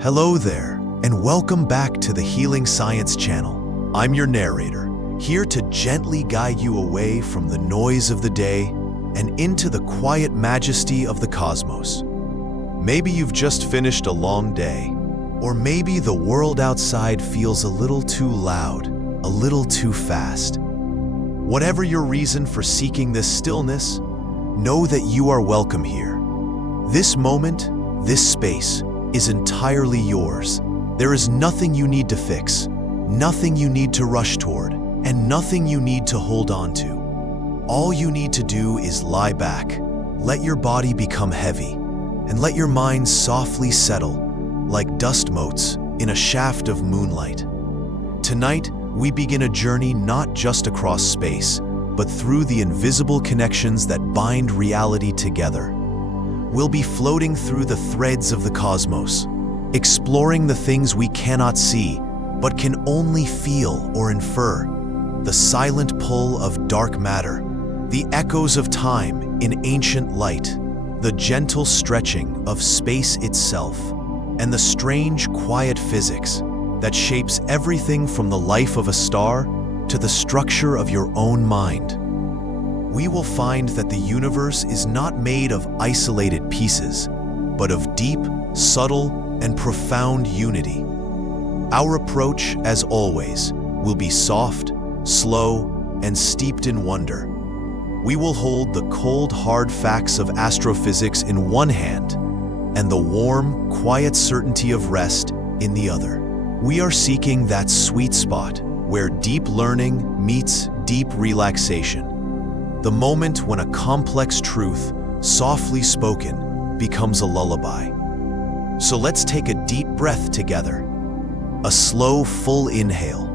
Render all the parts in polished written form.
Hello there, and welcome back to the Healing Science channel. I'm your narrator, here to gently guide you away from the noise of the day and into the quiet majesty of the cosmos. Maybe you've just finished a long day, or maybe the world outside feels a little too loud, a little too fast. Whatever your reason for seeking this stillness, know that you are welcome here. This moment, this space, is entirely yours. There is nothing you need to fix, nothing you need to rush toward, and nothing you need to hold on to. All you need to do is lie back, let your body become heavy, and let your mind softly settle, like dust motes in a shaft of moonlight. Tonight, we begin a journey not just across space, but through the invisible connections that bind reality together. We'll be floating through the threads of the cosmos, exploring the things we cannot see, but can only feel or infer. The silent pull of dark matter, the echoes of time in ancient light, the gentle stretching of space itself, and the strange, quiet physics that shapes everything from the life of a star to the structure of your own mind. We will find that the universe is not made of isolated pieces, but of deep, subtle, and profound unity. Our approach, as always, will be soft, slow, and steeped in wonder. We will hold the cold, hard facts of astrophysics in one hand and the warm, quiet certainty of rest in the other. We are seeking that sweet spot where deep learning meets deep relaxation. The moment when a complex truth, softly spoken, becomes a lullaby. So let's take a deep breath together. A slow, full inhale,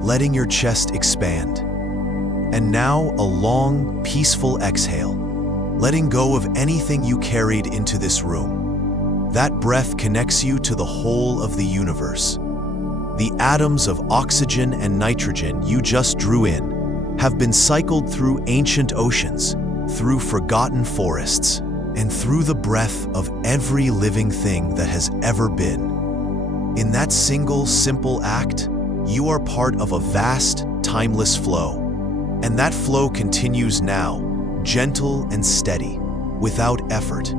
letting your chest expand. And now a long, peaceful exhale, letting go of anything you carried into this room. That breath connects you to the whole of the universe. The atoms of oxygen and nitrogen you just drew in have been cycled through ancient oceans, through forgotten forests, and through the breath of every living thing that has ever been. In that single, simple act, you are part of a vast, timeless flow. And that flow continues now, gentle and steady, without effort.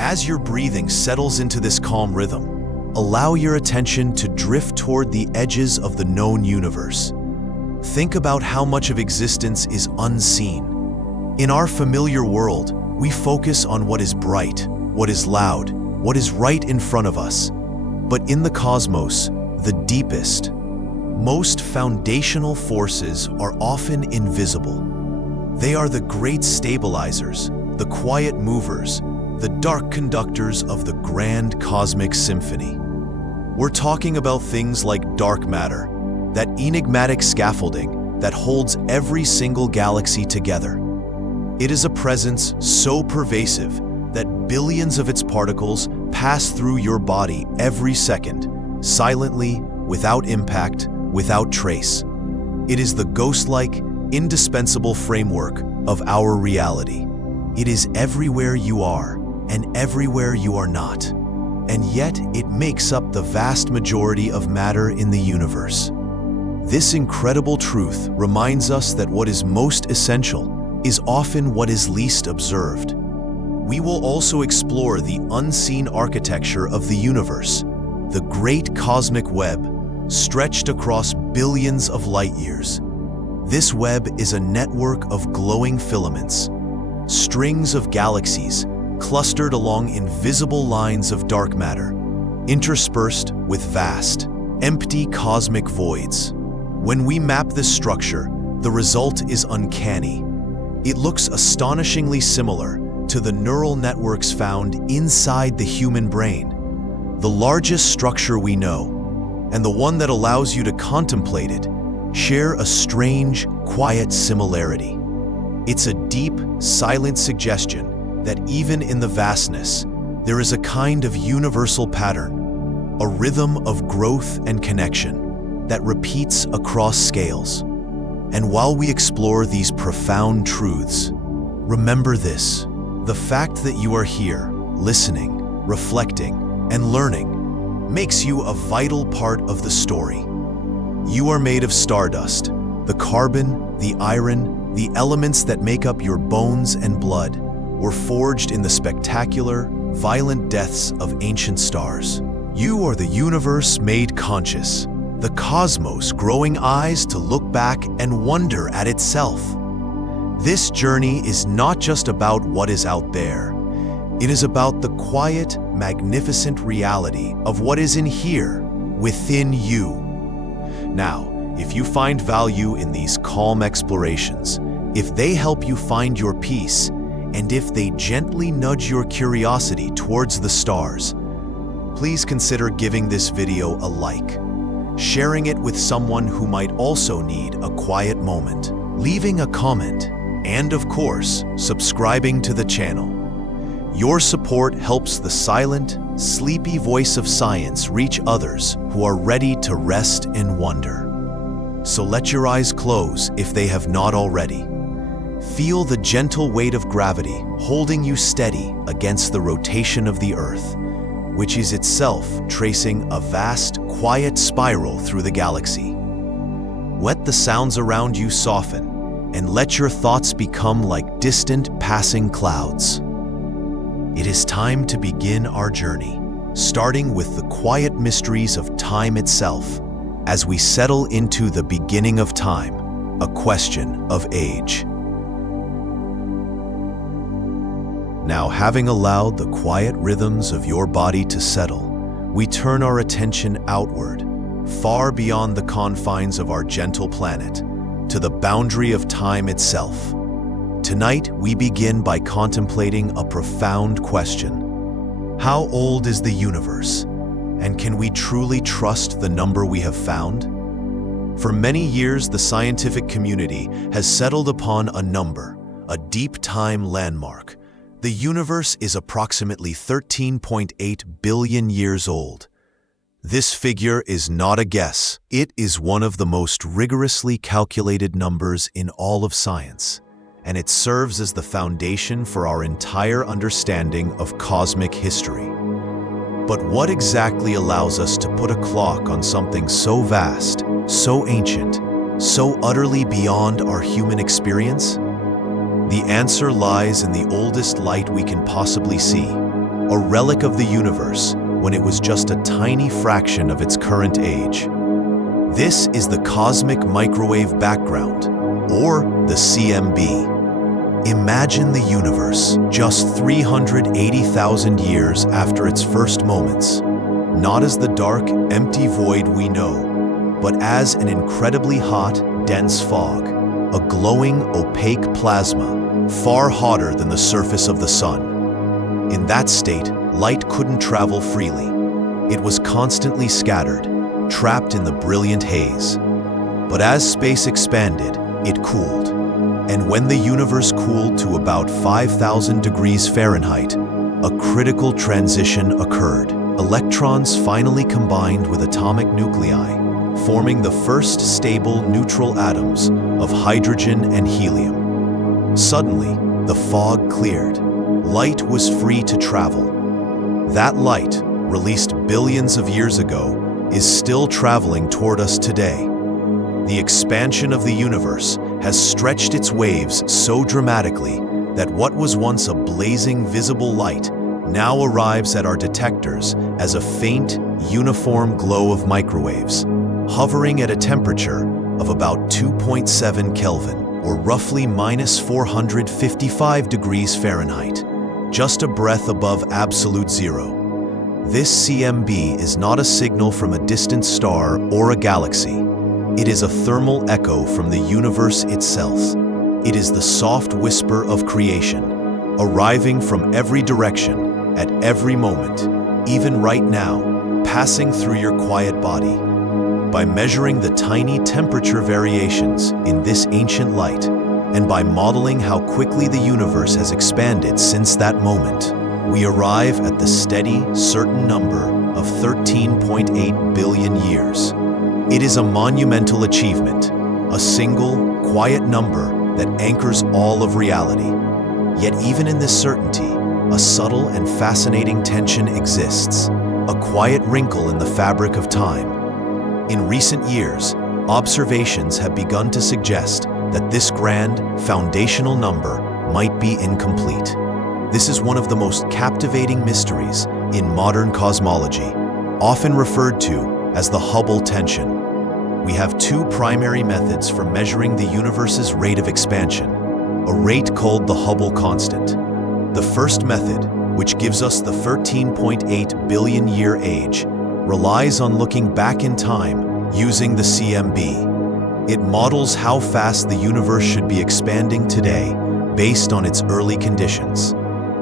As your breathing settles into this calm rhythm, allow your attention to drift toward the edges of the known universe. Think about how much of existence is unseen. In our familiar world, we focus on what is bright, what is loud, what is right in front of us. But in the cosmos, the deepest, most foundational forces are often invisible. They are the great stabilizers, the quiet movers, the dark conductors of the grand cosmic symphony. We're talking about things like dark matter, that enigmatic scaffolding that holds every single galaxy together. It is a presence so pervasive that billions of its particles pass through your body every second, silently, without impact, without trace. It is the ghost-like, indispensable framework of our reality. It is everywhere you are and everywhere you are not. And yet it makes up the vast majority of matter in the universe. This incredible truth reminds us that what is most essential is often what is least observed. We will also explore the unseen architecture of the universe, the great cosmic web, stretched across billions of light years. This web is a network of glowing filaments, strings of galaxies clustered along invisible lines of dark matter, interspersed with vast, empty cosmic voids. When we map this structure, the result is uncanny. It looks astonishingly similar to the neural networks found inside the human brain, the largest structure we know, and the one that allows you to contemplate it, share a strange, quiet similarity. It's a deep, silent suggestion that even in the vastness, there is a kind of universal pattern, a rhythm of growth and connection that repeats across scales. And while we explore these profound truths, remember this: the fact that you are here, listening, reflecting, and learning makes you a vital part of the story. You are made of stardust, the carbon, the iron, the elements that make up your bones and blood were forged in the spectacular, violent deaths of ancient stars. You are the universe made conscious, the cosmos growing eyes to look back and wonder at itself. This journey is not just about what is out there. It is about the quiet, magnificent reality of what is in here, within you. Now, if you find value in these calm explorations, if they help you find your peace, and if they gently nudge your curiosity towards the stars, please consider giving this video a like, sharing it with someone who might also need a quiet moment, leaving a comment, and of course, subscribing to the channel. Your support helps the silent, sleepy voice of science reach others who are ready to rest and wonder. So let your eyes close if they have not already. Feel the gentle weight of gravity holding you steady against the rotation of the Earth, which is itself tracing a vast, quiet spiral through the galaxy. Let the sounds around you soften, and let your thoughts become like distant passing clouds. It is time to begin our journey, starting with the quiet mysteries of time itself, as we settle into the beginning of time, a question of age. Now, having allowed the quiet rhythms of your body to settle, we turn our attention outward, far beyond the confines of our gentle planet, to the boundary of time itself. Tonight, we begin by contemplating a profound question. How old is the universe? And can we truly trust the number we have found? For many years, the scientific community has settled upon a number, a deep time landmark. The universe is approximately 13.8 billion years old. This figure is not a guess. It is one of the most rigorously calculated numbers in all of science, and it serves as the foundation for our entire understanding of cosmic history. But what exactly allows us to put a clock on something so vast, so ancient, so utterly beyond our human experience? The answer lies in the oldest light we can possibly see, a relic of the universe when it was just a tiny fraction of its current age. This is the cosmic microwave background, or the CMB. Imagine the universe just 380,000 years after its first moments, not as the dark, empty void we know, but as an incredibly hot, dense fog, a glowing, opaque plasma, far hotter than the surface of the sun. In that state, light couldn't travel freely. It was constantly scattered, trapped in the brilliant haze. But as space expanded, it cooled. And when the universe cooled to about 5,000 degrees Fahrenheit, a critical transition occurred. Electrons finally combined with atomic nuclei, forming the first stable neutral atoms of hydrogen and helium. Suddenly, the fog cleared. Light was free to travel. That light, released billions of years ago, is still traveling toward us today. The expansion of the universe has stretched its waves so dramatically that what was once a blazing visible light now arrives at our detectors as a faint, uniform glow of microwaves, hovering at a temperature of about 2.7 Kelvin, or roughly minus 455 degrees Fahrenheit, just a breath above absolute zero. This CMB is not a signal from a distant star or a galaxy. It is a thermal echo from the universe itself. It is the soft whisper of creation, arriving from every direction, at every moment, even right now, passing through your quiet body. By measuring the tiny temperature variations in this ancient light, and by modeling how quickly the universe has expanded since that moment, we arrive at the steady, certain number of 13.8 billion years. It is a monumental achievement, a single, quiet number that anchors all of reality. Yet even in this certainty, a subtle and fascinating tension exists. a quiet wrinkle in the fabric of time. In recent years, observations have begun to suggest that this grand, foundational number might be incomplete. This is one of the most captivating mysteries in modern cosmology, often referred to as the Hubble tension. We have two primary methods for measuring the universe's rate of expansion, a rate called the Hubble constant. The first method, which gives us the 13.8 billion year age, relies on looking back in time using the CMB. It models how fast the universe should be expanding today based on its early conditions.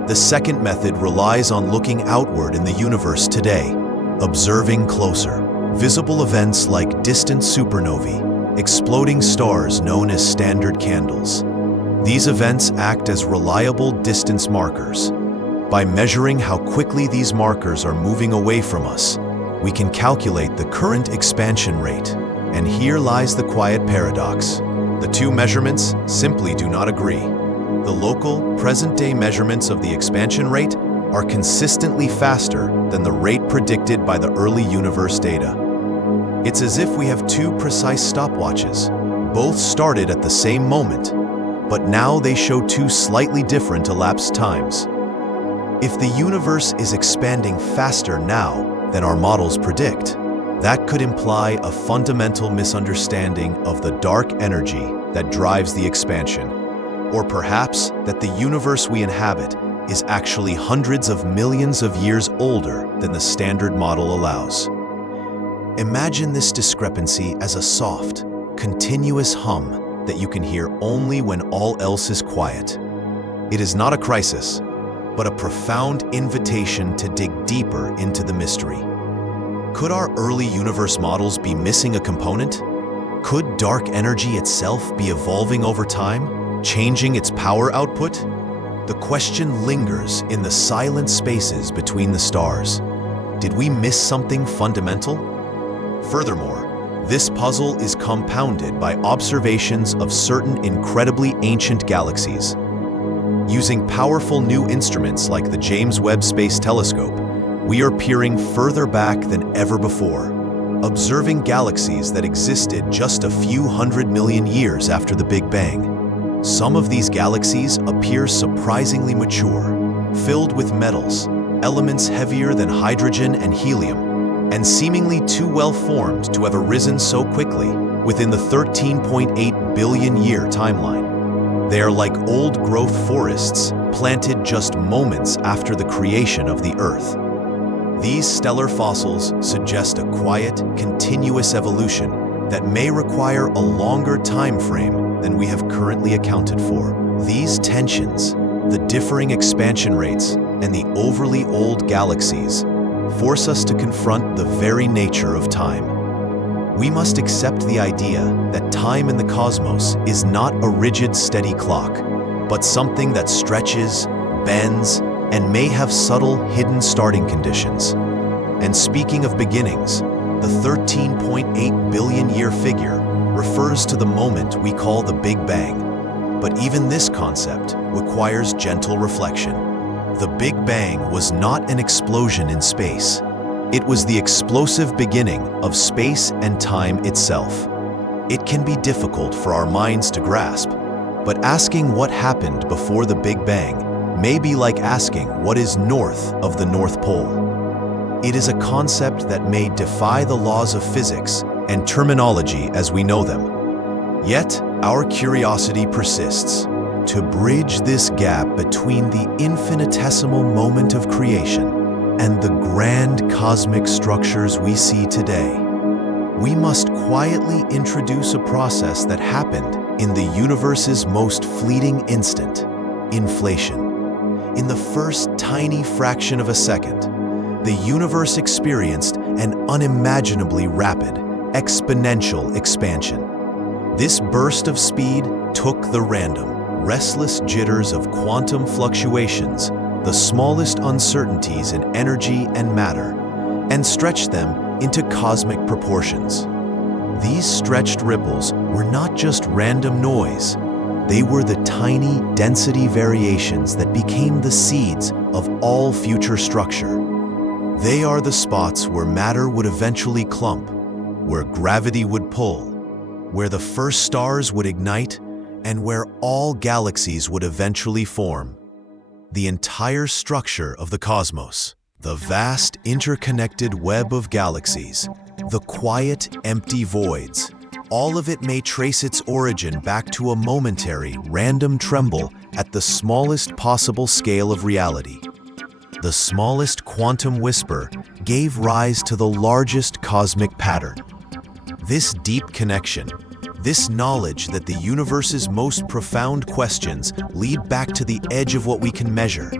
The second method relies on looking outward in the universe today, observing closer, visible events like distant supernovae, exploding stars known as standard candles. These events act as reliable distance markers. By measuring how quickly these markers are moving away from us, we can calculate the current expansion rate. And here lies the quiet paradox. The two measurements simply do not agree. The local, present-day measurements of the expansion rate are consistently faster than the rate predicted by the early universe data. It's as if we have two precise stopwatches. Both started at the same moment, but now they show two slightly different elapsed times. If the universe is expanding faster now than our models predict, that could imply a fundamental misunderstanding of the dark energy that drives the expansion. Or perhaps that the universe we inhabit is actually hundreds of millions of years older than the standard model allows. Imagine this discrepancy as a soft, continuous hum that you can hear only when all else is quiet. It is not a crisis, but a profound invitation to dig deeper into the mystery. Could our early universe models be missing a component? Could dark energy itself be evolving over time, changing its power output? The question lingers in the silent spaces between the stars. Did we miss something fundamental? Furthermore, this puzzle is compounded by observations of certain incredibly ancient galaxies. Using powerful new instruments like the James Webb Space Telescope, we are peering further back than ever before, observing galaxies that existed just a few 100 million years after the Big Bang. Some of these galaxies appear surprisingly mature, filled with metals, elements heavier than hydrogen and helium, and seemingly too well formed to have arisen so quickly within the 13.8 billion year timeline. They are like old-growth forests planted just moments after the creation of the Earth. These stellar fossils suggest a quiet, continuous evolution that may require a longer time frame than we have currently accounted for. These tensions, the differing expansion rates, and the overly old galaxies force us to confront the very nature of time. We must accept the idea that time in the cosmos is not a rigid, steady clock, but something that stretches, bends, and may have subtle, hidden starting conditions. And speaking of beginnings, the 13.8 billion year figure refers to the moment we call the Big Bang. But even this concept requires gentle reflection. The Big Bang was not an explosion in space. It was the explosive beginning of space and time itself. It can be difficult for our minds to grasp, but asking what happened before the Big Bang may be like asking what is north of the North Pole. It is a concept that may defy the laws of physics and terminology as we know them. Yet, our curiosity persists. To bridge this gap between the infinitesimal moment of creation and the grand cosmic structures we see today, we must quietly introduce a process that happened in the universe's most fleeting instant, inflation. In the first tiny fraction of a second, the universe experienced an unimaginably rapid, exponential expansion. This burst of speed took the random, restless jitters of quantum fluctuations, the smallest uncertainties in energy and matter, and stretched them into cosmic proportions. These stretched ripples were not just random noise. They were the tiny density variations that became the seeds of all future structure. They are the spots where matter would eventually clump, where gravity would pull, where the first stars would ignite, and where all galaxies would eventually form. The entire structure of the cosmos, the vast interconnected web of galaxies, the quiet, empty voids, all of it may trace its origin back to a momentary, random tremble at the smallest possible scale of reality. The smallest quantum whisper gave rise to the largest cosmic pattern. This deep connection, this knowledge that the universe's most profound questions lead back to the edge of what we can measure,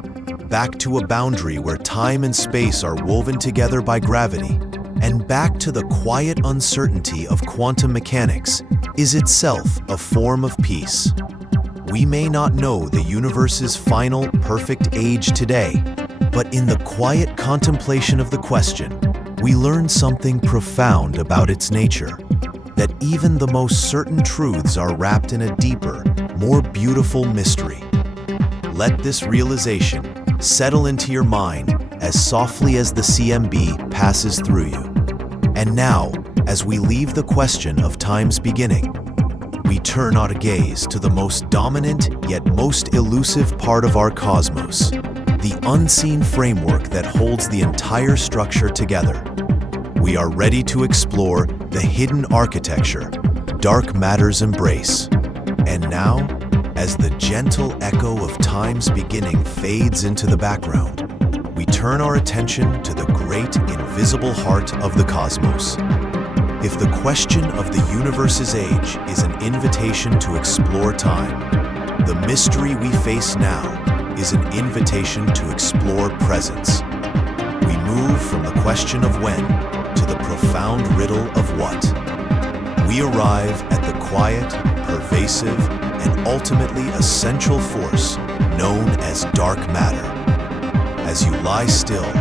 back to a boundary where time and space are woven together by gravity, and back to the quiet uncertainty of quantum mechanics, is itself a form of peace. We may not know the universe's final, perfect age today, but in the quiet contemplation of the question, we learn something profound about its nature, that even the most certain truths are wrapped in a deeper, more beautiful mystery. Let this realization settle into your mind as softly as the CMB passes through you. And now, as we leave the question of time's beginning, we turn our gaze to the most dominant yet most elusive part of our cosmos, the unseen framework that holds the entire structure together. We are ready to explore the hidden architecture, dark matter's embrace. And now, as the gentle echo of time's beginning fades into the background, we turn our attention to the great invisible heart of the cosmos. If the question of the universe's age is an invitation to explore time, the mystery we face now is an invitation to explore presence. We move from the question of when to the profound riddle of what. We arrive at the quiet, pervasive, and ultimately essential force known as dark matter. As you lie still,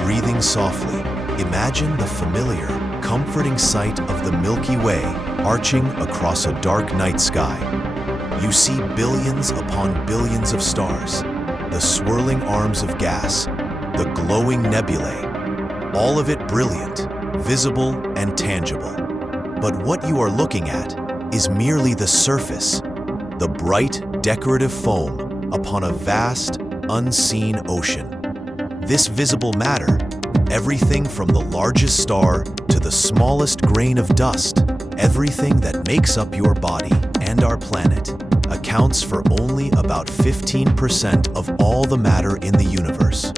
breathing softly, imagine the familiar, comforting sight of the Milky Way arching across a dark night sky. You see billions upon billions of stars, the swirling arms of gas, the glowing nebulae, all of it brilliant, visible, and tangible. But what you are looking at is merely the surface, the bright, decorative foam upon a vast, unseen ocean. This visible matter, everything from the largest star to the smallest grain of dust, everything that makes up your body and our planet, accounts for only about 15% of all the matter in the universe.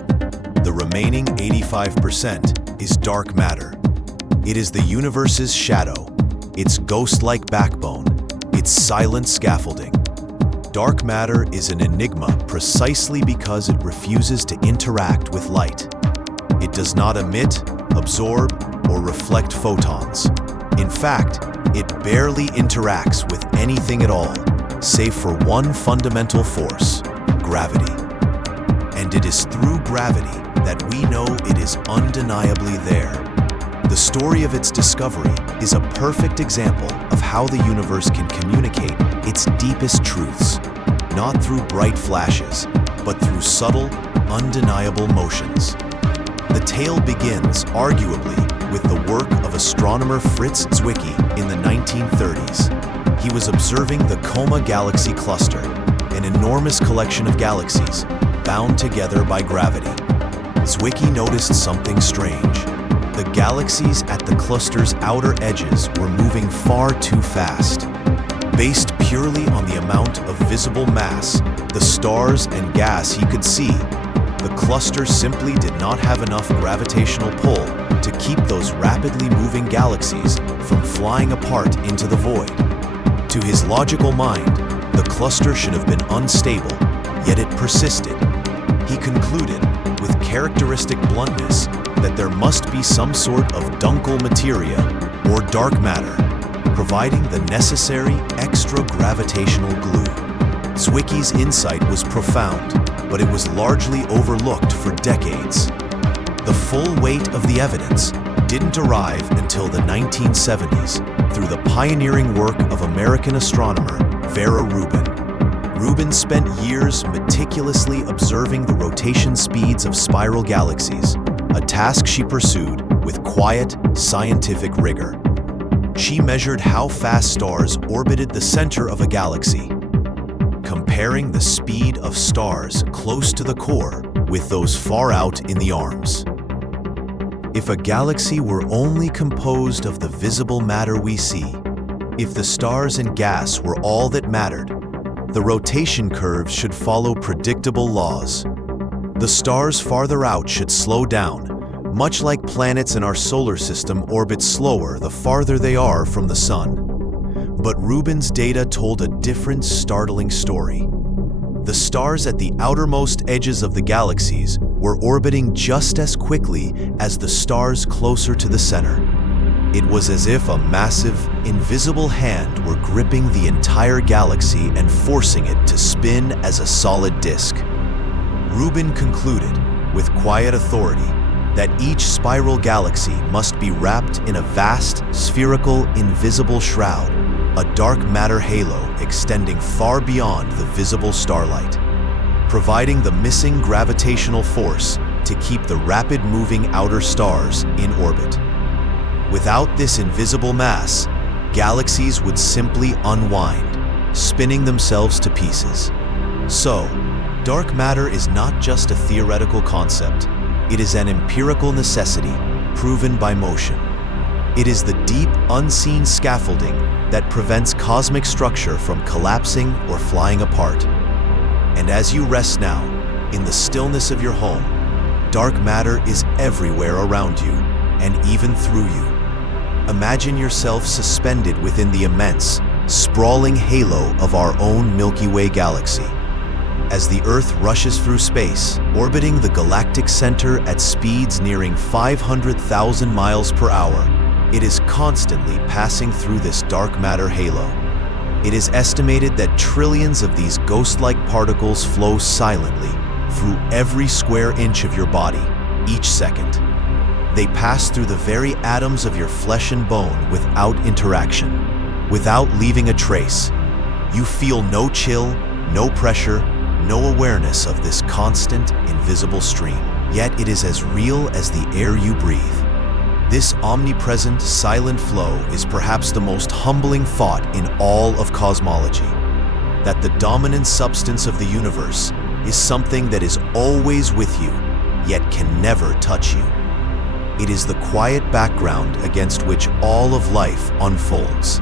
The remaining 85% is dark matter. It is the universe's shadow, its ghost-like backbone, its silent scaffolding. Dark matter is an enigma precisely because it refuses to interact with light. It does not emit, absorb, or reflect photons. In fact, it barely interacts with anything at all, save for one fundamental force, gravity. And it is through gravity that we know it is undeniably there. The story of its discovery is a perfect example of how the universe can communicate its deepest truths, not through bright flashes, but through subtle, undeniable motions. The tale begins, arguably, with the work of astronomer Fritz Zwicky in the 1930s. He was observing the Coma Galaxy Cluster, an enormous collection of galaxies, bound together by gravity. Zwicky noticed something strange. The galaxies at the cluster's outer edges were moving far too fast. Based purely on the amount of visible mass, the stars and gas he could see, the cluster simply did not have enough gravitational pull to keep those rapidly moving galaxies from flying apart into the void. To his logical mind, the cluster should have been unstable, yet it persisted. He concluded, with characteristic bluntness, that there must be some sort of Dunkel materia, or dark matter, providing the necessary extra gravitational glue. Zwicky's insight was profound, but it was largely overlooked for decades. The full weight of the evidence didn't arrive until the 1970s through the pioneering work of American astronomer Vera Rubin. Rubin spent years meticulously observing the rotation speeds of spiral galaxies, a task she pursued with quiet, scientific rigor. She measured how fast stars orbited the center of a galaxy, comparing the speed of stars close to the core with those far out in the arms. If a galaxy were only composed of the visible matter we see, if the stars and gas were all that mattered, the rotation curves should follow predictable laws. The stars farther out should slow down, much like planets in our solar system orbit slower the farther they are from the sun. But Rubin's data told a different, startling story. The stars at the outermost edges of the galaxies were orbiting just as quickly as the stars closer to the center. It was as if a massive, invisible hand were gripping the entire galaxy and forcing it to spin as a solid disk. Rubin concluded, with quiet authority, that each spiral galaxy must be wrapped in a vast, spherical, invisible shroud, a dark matter halo extending far beyond the visible starlight, providing the missing gravitational force to keep the rapid-moving outer stars in orbit. Without this invisible mass, galaxies would simply unwind, spinning themselves to pieces. So, dark matter is not just a theoretical concept. It is an empirical necessity, proven by motion. It is the deep, unseen scaffolding that prevents cosmic structure from collapsing or flying apart. And as you rest now, in the stillness of your home, dark matter is everywhere around you, and even through you. Imagine yourself suspended within the immense, sprawling halo of our own Milky Way galaxy. As the Earth rushes through space, orbiting the galactic center at speeds nearing 500,000 miles per hour, it is constantly passing through this dark matter halo. It is estimated that trillions of these ghost-like particles flow silently through every square inch of your body, each second. They pass through the very atoms of your flesh and bone without interaction, without leaving a trace. You feel no chill, no pressure, no awareness of this constant, invisible stream. Yet it is as real as the air you breathe. This omnipresent, silent flow is perhaps the most humbling thought in all of cosmology. That the dominant substance of the universe is something that is always with you, yet can never touch you. It is the quiet background against which all of life unfolds.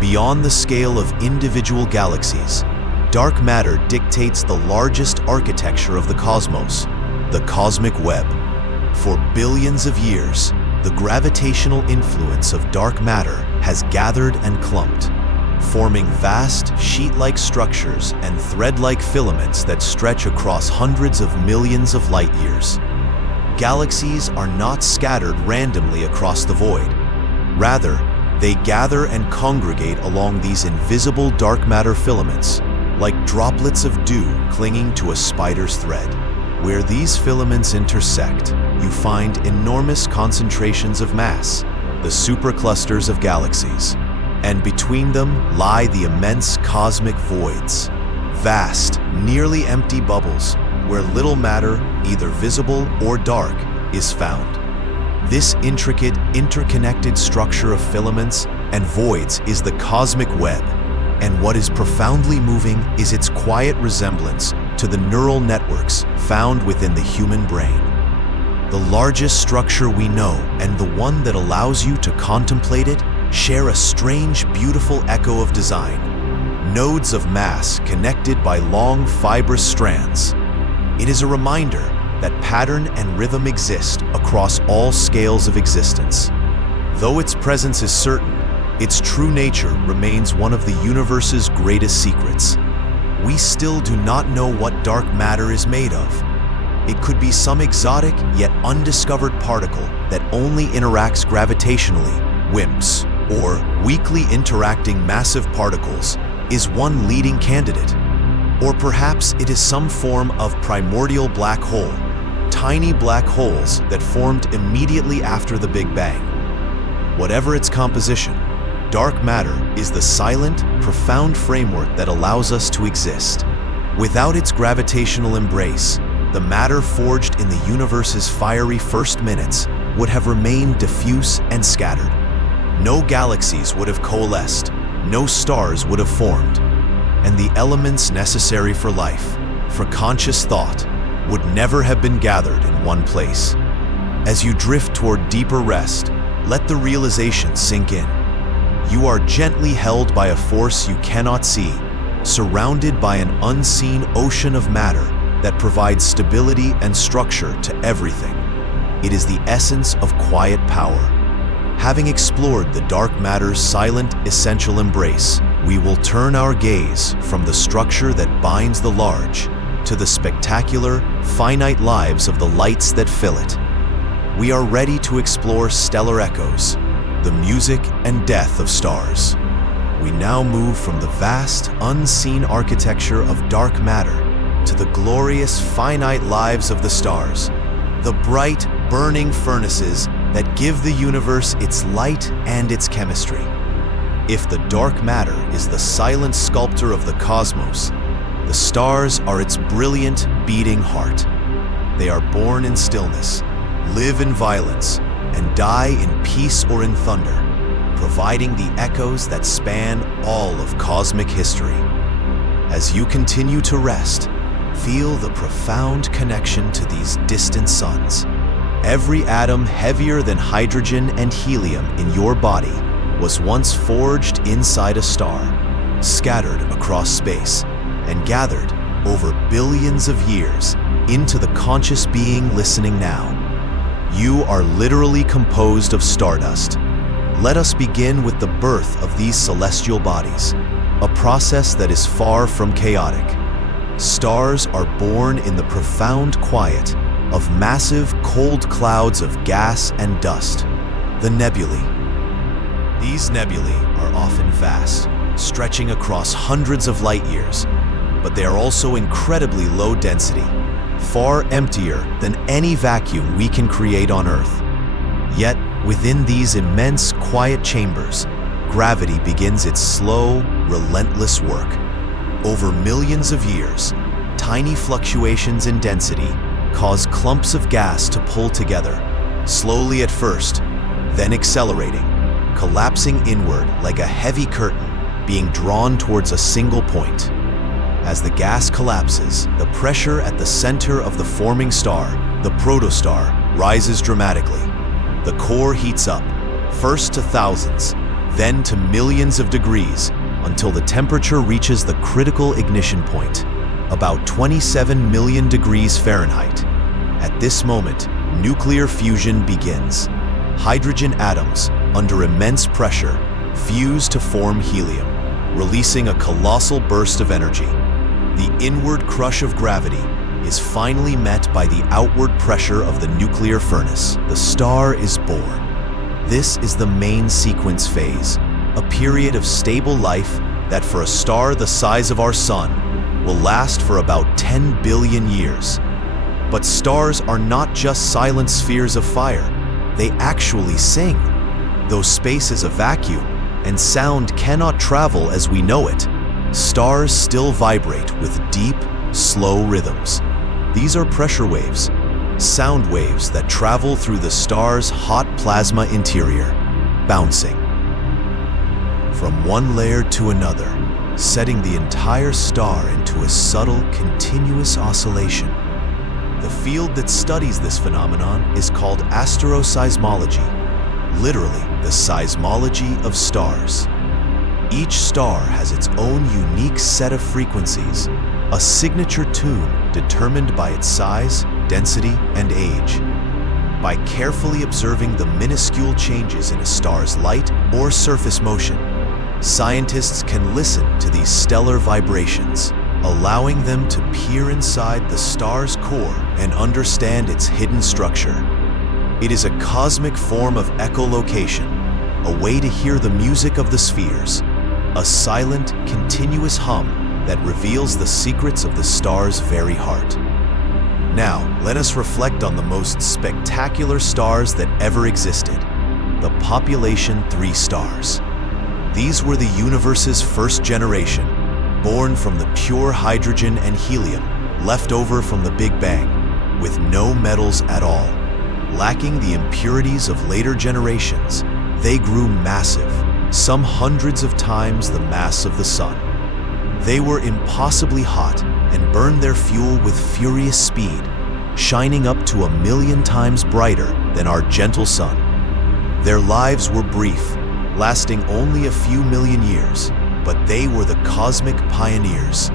Beyond the scale of individual galaxies, dark matter dictates the largest architecture of the cosmos, the cosmic web. For billions of years, the gravitational influence of dark matter has gathered and clumped, forming vast, sheet-like structures and thread-like filaments that stretch across hundreds of millions of light years. Galaxies are not scattered randomly across the void. Rather, they gather and congregate along these invisible dark matter filaments, like droplets of dew clinging to a spider's thread. Where these filaments intersect, you find enormous concentrations of mass, the superclusters of galaxies. And between them lie the immense cosmic voids, vast, nearly empty bubbles where little matter, either visible or dark, is found. This intricate, interconnected structure of filaments and voids is the cosmic web, and what is profoundly moving is its quiet resemblance to the neural networks found within the human brain. The largest structure we know, and the one that allows you to contemplate it, share a strange, beautiful echo of design. Nodes of mass connected by long, fibrous strands. It is a reminder that pattern and rhythm exist across all scales of existence. Though its presence is certain, its true nature remains one of the universe's greatest secrets. We still do not know what dark matter is made of. It could be some exotic yet undiscovered particle that only interacts gravitationally, WIMPs, or weakly interacting massive particles is one leading candidate. Or perhaps it is some form of primordial black hole, tiny black holes that formed immediately after the Big Bang. Whatever its composition, dark matter is the silent, profound framework that allows us to exist. Without its gravitational embrace, the matter forged in the universe's fiery first minutes would have remained diffuse and scattered. No galaxies would have coalesced, no stars would have formed, and the elements necessary for life, for conscious thought, would never have been gathered in one place. As you drift toward deeper rest, let the realization sink in. You are gently held by a force you cannot see, surrounded by an unseen ocean of matter that provides stability and structure to everything. It is the essence of quiet power. Having explored the dark matter's silent, essential embrace, we will turn our gaze from the structure that binds the large to the spectacular, finite lives of the lights that fill it. We are ready to explore stellar echoes, the music and death of stars. We now move from the vast, unseen architecture of dark matter to the glorious, finite lives of the stars, the bright, burning furnaces that give the universe its light and its chemistry. If the dark matter is the silent sculptor of the cosmos, the stars are its brilliant, beating heart. They are born in stillness, live in violence, and die in peace or in thunder, providing the echoes that span all of cosmic history. As you continue to rest, feel the profound connection to these distant suns. Every atom heavier than hydrogen and helium in your body was once forged inside a star, scattered across space, and gathered over billions of years into the conscious being listening now. You are literally composed of stardust. Let us begin with the birth of these celestial bodies, a process that is far from chaotic. Stars are born in the profound quiet of massive, cold clouds of gas and dust, the nebulae. These nebulae are often vast, stretching across hundreds of light years, but they are also incredibly low density, far emptier than any vacuum we can create on Earth. Yet, within these immense, quiet chambers, gravity begins its slow, relentless work. Over millions of years, tiny fluctuations in density cause clumps of gas to pull together, slowly at first, then accelerating, collapsing inward like a heavy curtain being drawn towards a single point. As the gas collapses, the pressure at the center of the forming star, the protostar, rises dramatically. The core heats up, first to thousands, then to millions of degrees, until the temperature reaches the critical ignition point, about 27 million degrees Fahrenheit. At this moment, nuclear fusion begins. Hydrogen atoms, under immense pressure, fuse to form helium, releasing a colossal burst of energy. The inward crush of gravity is finally met by the outward pressure of the nuclear furnace. The star is born. This is the main sequence phase, a period of stable life that for a star the size of our sun will last for about 10 billion years. But stars are not just silent spheres of fire. They actually sing. Though space is a vacuum and sound cannot travel as we know it, stars still vibrate with deep, slow rhythms. These are pressure waves, sound waves that travel through the star's hot plasma interior, bouncing from one layer to another, setting the entire star into a subtle, continuous oscillation. The field that studies this phenomenon is called asteroseismology, literally the seismology of stars. Each star has its own unique set of frequencies, a signature tune determined by its size, density, and age. By carefully observing the minuscule changes in a star's light or surface motion, scientists can listen to these stellar vibrations, allowing them to peer inside the star's core and understand its hidden structure. It is a cosmic form of echolocation, a way to hear the music of the spheres, a silent, continuous hum that reveals the secrets of the star's very heart. Now, let us reflect on the most spectacular stars that ever existed, the population 3 stars. These were the universe's first generation, born from the pure hydrogen and helium left over from the Big Bang. with no metals at all. Lacking the impurities of later generations, they grew massive, some hundreds of times the mass of the sun. They were impossibly hot and burned their fuel with furious speed, shining up to 1,000,000 times brighter than our gentle sun. Their lives were brief, lasting only a few million years, but they were the cosmic pioneers.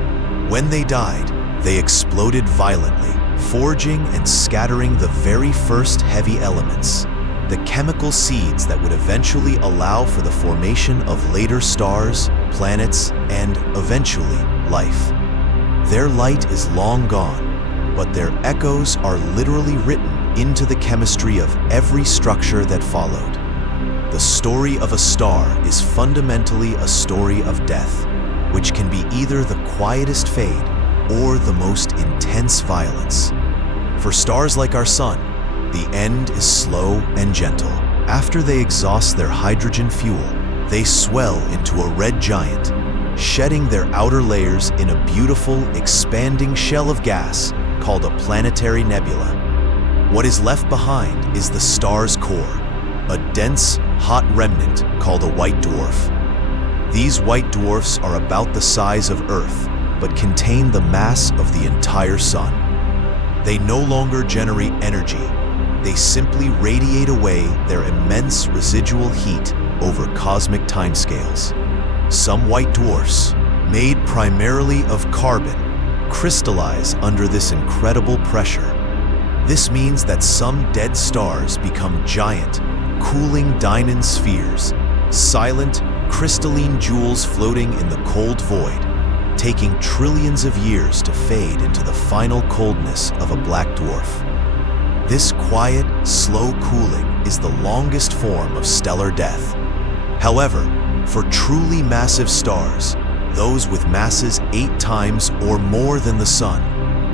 When they died, they exploded violently, forging and scattering the very first heavy elements, the chemical seeds that would eventually allow for the formation of later stars, planets, and, eventually, life. Their light is long gone, but their echoes are literally written into the chemistry of every structure that followed. The story of a star is fundamentally a story of death, which can be either the quietest fade or the most intense violence. For stars like our sun, the end is slow and gentle. After they exhaust their hydrogen fuel, they swell into a red giant, shedding their outer layers in a beautiful, expanding shell of gas called a planetary nebula. What is left behind is the star's core, a dense, hot remnant called a white dwarf. These white dwarfs are about the size of Earth, but contain the mass of the entire sun. They no longer generate energy. They simply radiate away their immense residual heat over cosmic timescales. Some white dwarfs, made primarily of carbon, crystallize under this incredible pressure. This means that some dead stars become giant, cooling Dyson spheres, silent, crystalline jewels floating in the cold void, taking trillions of years to fade into the final coldness of a black dwarf. This quiet, slow cooling is the longest form of stellar death. However, for truly massive stars, those with masses 8 times or more than the sun,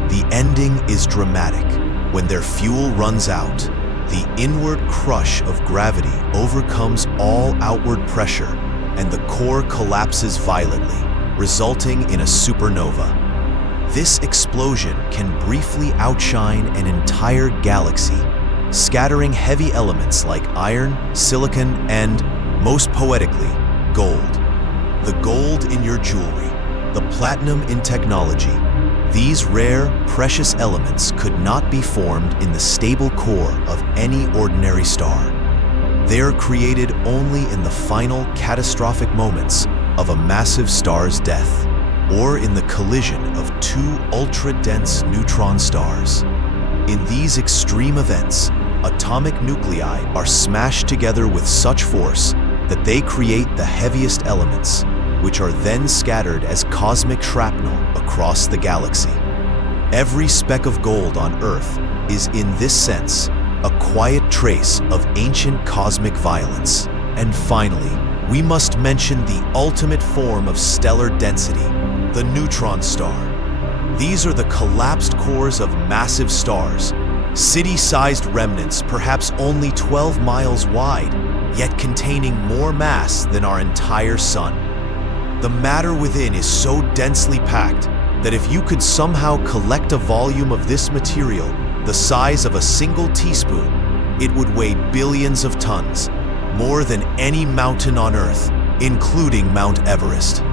the ending is dramatic. When their fuel runs out, the inward crush of gravity overcomes all outward pressure, and the core collapses violently, resulting in a supernova. This explosion can briefly outshine an entire galaxy, scattering heavy elements like iron, silicon, and, most poetically, gold. The gold in your jewelry, the platinum in technology. These rare, precious elements could not be formed in the stable core of any ordinary star. They are created only in the final catastrophic moments of a massive star's death, or in the collision of 2 ultra-dense neutron stars. In these extreme events, atomic nuclei are smashed together with such force that they create the heaviest elements, which are then scattered as cosmic shrapnel across the galaxy. Every speck of gold on Earth is, in this sense, a quiet trace of ancient cosmic violence. And finally, we must mention the ultimate form of stellar density, the neutron star. These are the collapsed cores of massive stars, city-sized remnants perhaps only 12 miles wide, yet containing more mass than our entire sun. The matter within is so densely packed that if you could somehow collect a volume of this material the size of a single teaspoon, it would weigh billions of tons, more than any mountain on Earth, including Mount Everest.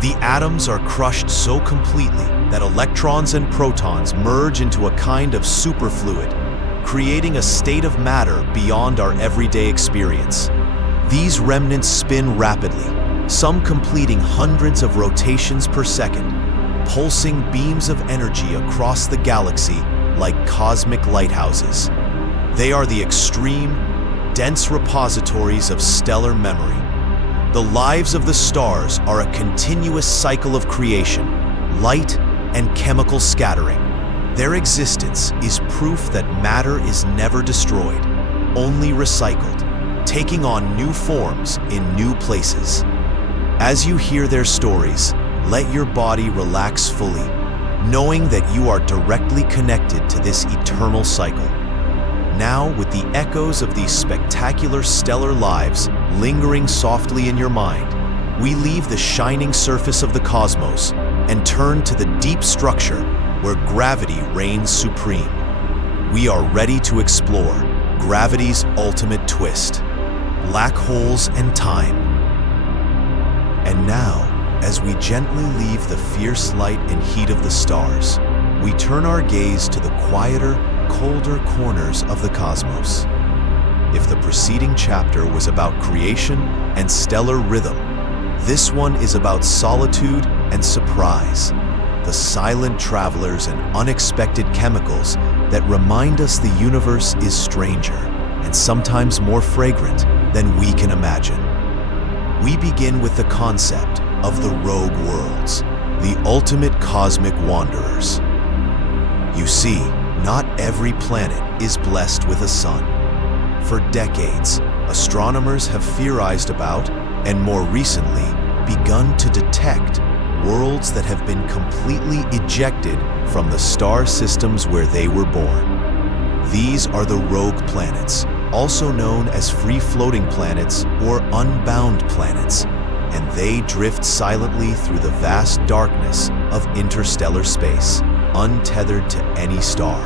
The atoms are crushed so completely that electrons and protons merge into a kind of superfluid, creating a state of matter beyond our everyday experience. These remnants spin rapidly, some completing hundreds of rotations per second, pulsing beams of energy across the galaxy like cosmic lighthouses. They are the extreme, dense repositories of stellar memory. The lives of the stars are a continuous cycle of creation, light, and chemical scattering. Their existence is proof that matter is never destroyed, only recycled, taking on new forms in new places. As you hear their stories, let your body relax fully, knowing that you are directly connected to this eternal cycle. Now, with the echoes of these spectacular stellar lives lingering softly in your mind, we leave the shining surface of the cosmos and turn to the deep structure where gravity reigns supreme. We are ready to explore gravity's ultimate twist, black holes and time. And now, as we gently leave the fierce light and heat of the stars, we turn our gaze to the quieter, colder corners of the cosmos. If the preceding chapter was about creation and stellar rhythm, this one is about solitude and surprise, the silent travelers and unexpected chemicals that remind us the universe is stranger and sometimes more fragrant than we can imagine. We begin with the concept of the rogue worlds, the ultimate cosmic wanderers. You see, not every planet is blessed with a sun. For decades, astronomers have theorized about, and more recently, begun to detect worlds that have been completely ejected from the star systems where they were born. These are the rogue planets, also known as free-floating planets or unbound planets, and they drift silently through the vast darkness of interstellar space, untethered to any star.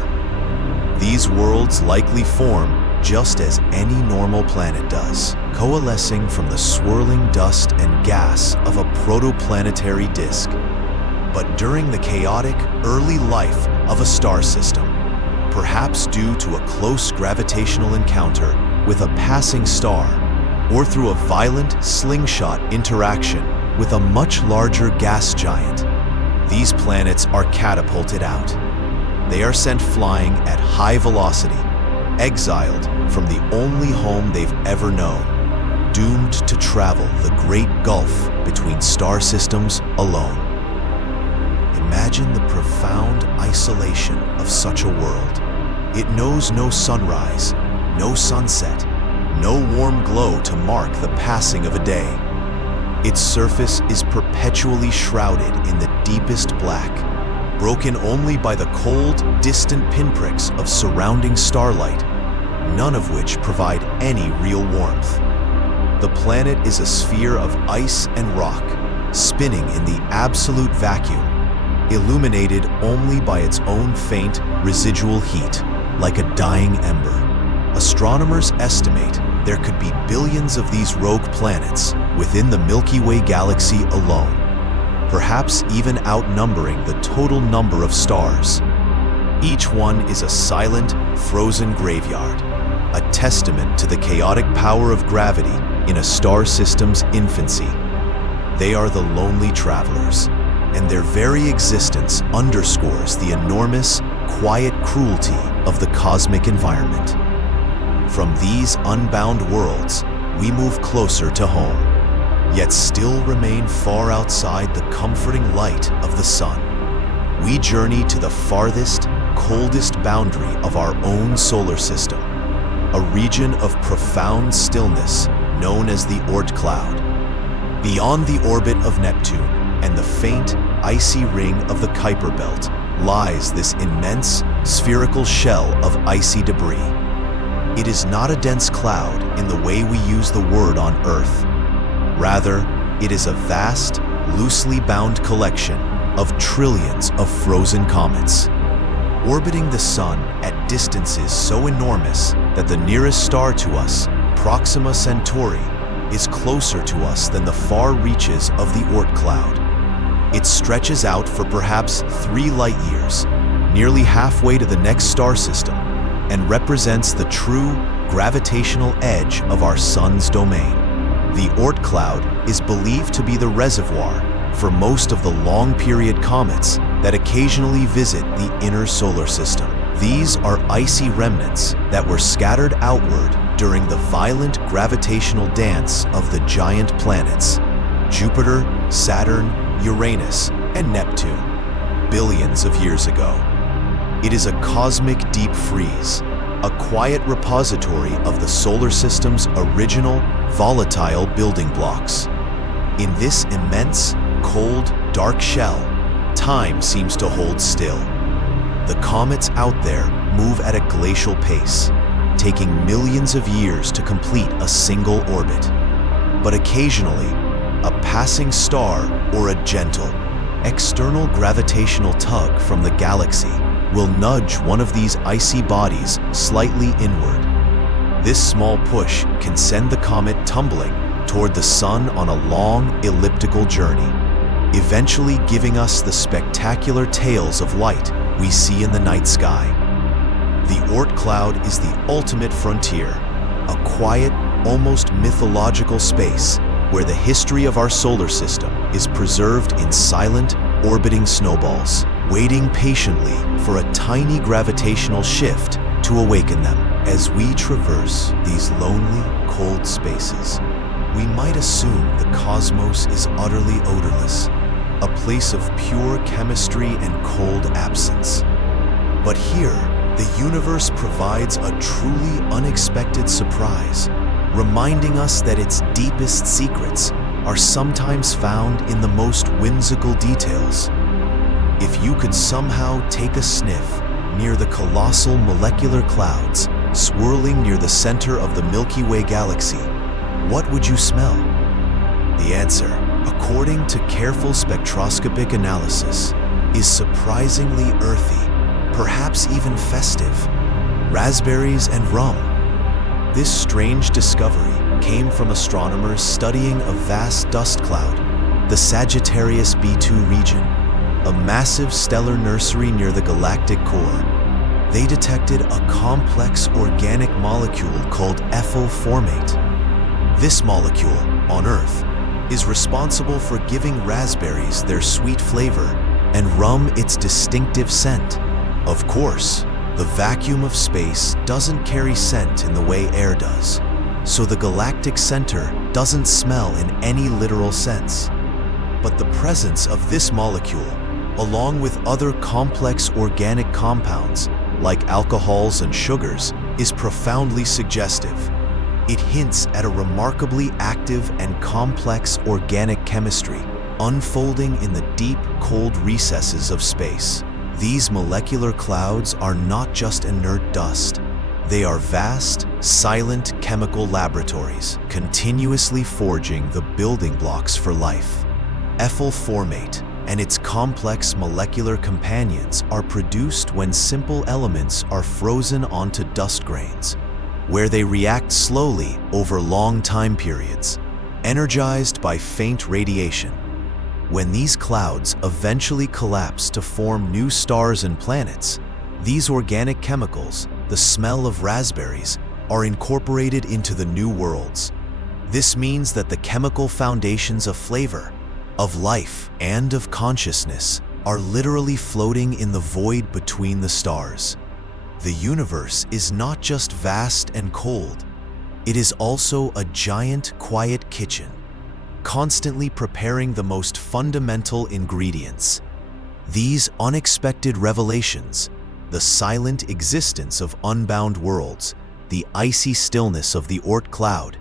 These worlds likely form just as any normal planet does, coalescing from the swirling dust and gas of a protoplanetary disk. But during the chaotic, early life of a star system, perhaps due to a close gravitational encounter with a passing star, or through a violent slingshot interaction with a much larger gas giant, these planets are catapulted out. They are sent flying at high velocity, exiled from the only home they've ever known, doomed to travel the great gulf between star systems alone. Imagine the profound isolation of such a world. It knows no sunrise, no sunset, no warm glow to mark the passing of a day. Its surface is perpetually shrouded in the deepest black, broken only by the cold, distant pinpricks of surrounding starlight, none of which provide any real warmth. The planet is a sphere of ice and rock, spinning in the absolute vacuum, illuminated only by its own faint, residual heat, like a dying ember. Astronomers estimate there could be billions of these rogue planets within the Milky Way galaxy alone, perhaps even outnumbering the total number of stars. Each one is a silent, frozen graveyard, a testament to the chaotic power of gravity in a star system's infancy. They are the lonely travelers, and their very existence underscores the enormous, quiet cruelty of the cosmic environment. From these unbound worlds, we move closer to home, yet still remain far outside the comforting light of the sun. We journey to the farthest, coldest boundary of our own solar system, a region of profound stillness known as the Oort cloud. Beyond the orbit of Neptune and the faint, icy ring of the Kuiper belt lies this immense, spherical shell of icy debris. It is not a dense cloud in the way we use the word on Earth. Rather, it is a vast, loosely bound collection of trillions of frozen comets, orbiting the Sun at distances so enormous that the nearest star to us, Proxima Centauri, is closer to us than the far reaches of the Oort cloud. It stretches out for perhaps 3 light-years, nearly halfway to the next star system, and represents the true gravitational edge of our Sun's domain. The Oort cloud is believed to be the reservoir for most of the long-period comets that occasionally visit the inner solar system. These are icy remnants that were scattered outward during the violent gravitational dance of the giant planets, Jupiter, Saturn, Uranus, and Neptune, billions of years ago. It is a cosmic deep freeze, a quiet repository of the solar system's original, volatile building blocks. In this immense, cold, dark shell, time seems to hold still. The comets out there move at a glacial pace, taking millions of years to complete a single orbit. But occasionally, a passing star or a gentle, external gravitational tug from the galaxy will nudge one of these icy bodies slightly inward. This small push can send the comet tumbling toward the sun on a long, elliptical journey, eventually giving us the spectacular tails of light we see in the night sky. The Oort cloud is the ultimate frontier, a quiet, almost mythological space where the history of our solar system is preserved in silent, orbiting snowballs, waiting patiently for a tiny gravitational shift to awaken them. As we traverse these lonely, cold spaces, we might assume the cosmos is utterly odorless, a place of pure chemistry and cold absence. But here, the universe provides a truly unexpected surprise, reminding us that its deepest secrets are sometimes found in the most whimsical details. If you could somehow take a sniff near the colossal molecular clouds swirling near the center of the Milky Way galaxy, what would you smell? The answer, according to careful spectroscopic analysis, is surprisingly earthy, perhaps even festive: raspberries and rum. This strange discovery came from astronomers studying a vast dust cloud, the Sagittarius B2 region, a massive stellar nursery near the galactic core. They detected a complex organic molecule called ethyl formate. This molecule, on Earth, is responsible for giving raspberries their sweet flavor and rum its distinctive scent. Of course, the vacuum of space doesn't carry scent in the way air does, so the galactic center doesn't smell in any literal sense. But the presence of this molecule, along with other complex organic compounds like alcohols and sugars, is profoundly suggestive. It hints at a remarkably active and complex organic chemistry unfolding in the deep, cold recesses of space. These molecular clouds are not just inert dust. They are vast, silent chemical laboratories, continuously forging the building blocks for life. Ethyl formate and its complex molecular companions are produced when simple elements are frozen onto dust grains, where they react slowly over long time periods, energized by faint radiation. When these clouds eventually collapse to form new stars and planets, these organic chemicals, the smell of raspberries, are incorporated into the new worlds. This means that the chemical foundations of flavor, of life, and of consciousness are literally floating in the void between the stars. The universe is not just vast and cold, it is also a giant, quiet kitchen, constantly preparing the most fundamental ingredients. These unexpected revelations, the silent existence of unbound worlds, the icy stillness of the Oort cloud,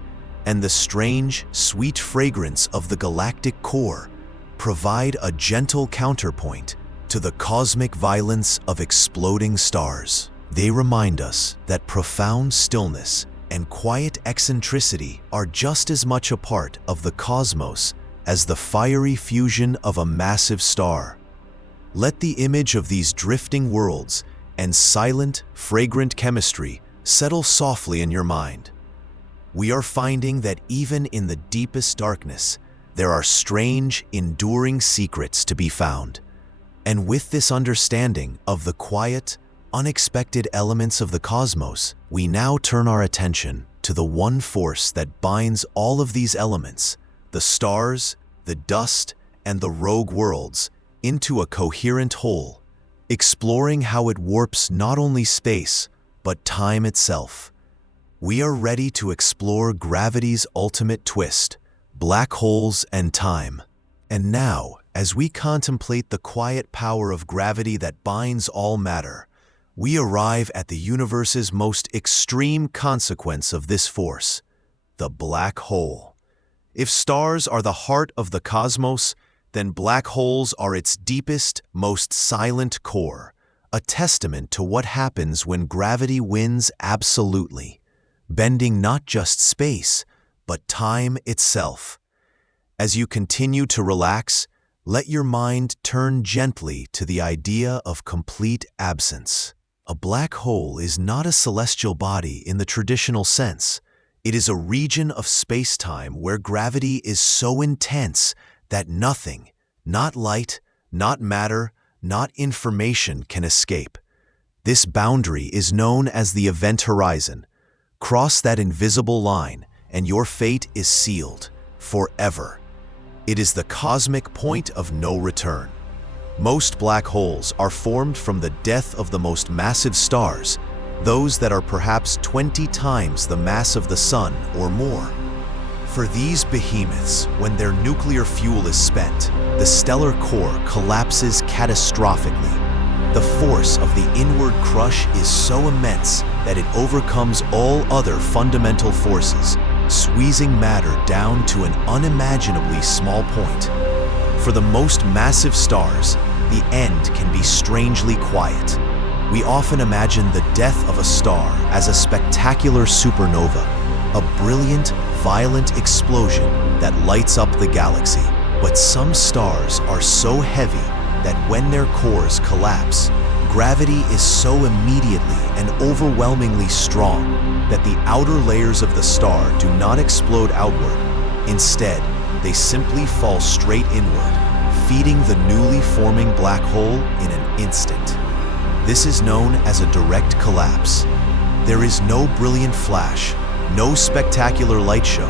and the strange, sweet fragrance of the galactic core, provide a gentle counterpoint to the cosmic violence of exploding stars. They remind us that profound stillness and quiet eccentricity are just as much a part of the cosmos as the fiery fusion of a massive star. Let the image of these drifting worlds and silent, fragrant chemistry settle softly in your mind. We are finding that even in the deepest darkness, there are strange, enduring secrets to be found. And with this understanding of the quiet, unexpected elements of the cosmos, we now turn our attention to the one force that binds all of these elements, the stars, the dust, and the rogue worlds, into a coherent whole, exploring how it warps not only space, but time itself. We are ready to explore gravity's ultimate twist, black holes and time. And now, as we contemplate the quiet power of gravity that binds all matter, we arrive at the universe's most extreme consequence of this force, the black hole. If stars are the heart of the cosmos, then black holes are its deepest, most silent core, a testament to what happens when gravity wins absolutely, bending not just space, but time itself. As you continue to relax, let your mind turn gently to the idea of complete absence. A black hole is not a celestial body in the traditional sense. It is a region of space-time where gravity is so intense that nothing, not light, not matter, not information can escape. This boundary is known as the event horizon. Cross that invisible line, and your fate is sealed forever. It is the cosmic point of no return. Most black holes are formed from the death of the most massive stars, those that are perhaps 20 times the mass of the Sun or more. For these behemoths, when their nuclear fuel is spent, the stellar core collapses catastrophically. The force of the inward crush is so immense that it overcomes all other fundamental forces, squeezing matter down to an unimaginably small point. For the most massive stars, the end can be strangely quiet. We often imagine the death of a star as a spectacular supernova, a brilliant, violent explosion that lights up the galaxy. But some stars are so heavy that when their cores collapse, gravity is so immediately and overwhelmingly strong that the outer layers of the star do not explode outward. Instead, they simply fall straight inward, feeding the newly forming black hole in an instant. This is known as a direct collapse. There is no brilliant flash, no spectacular light show,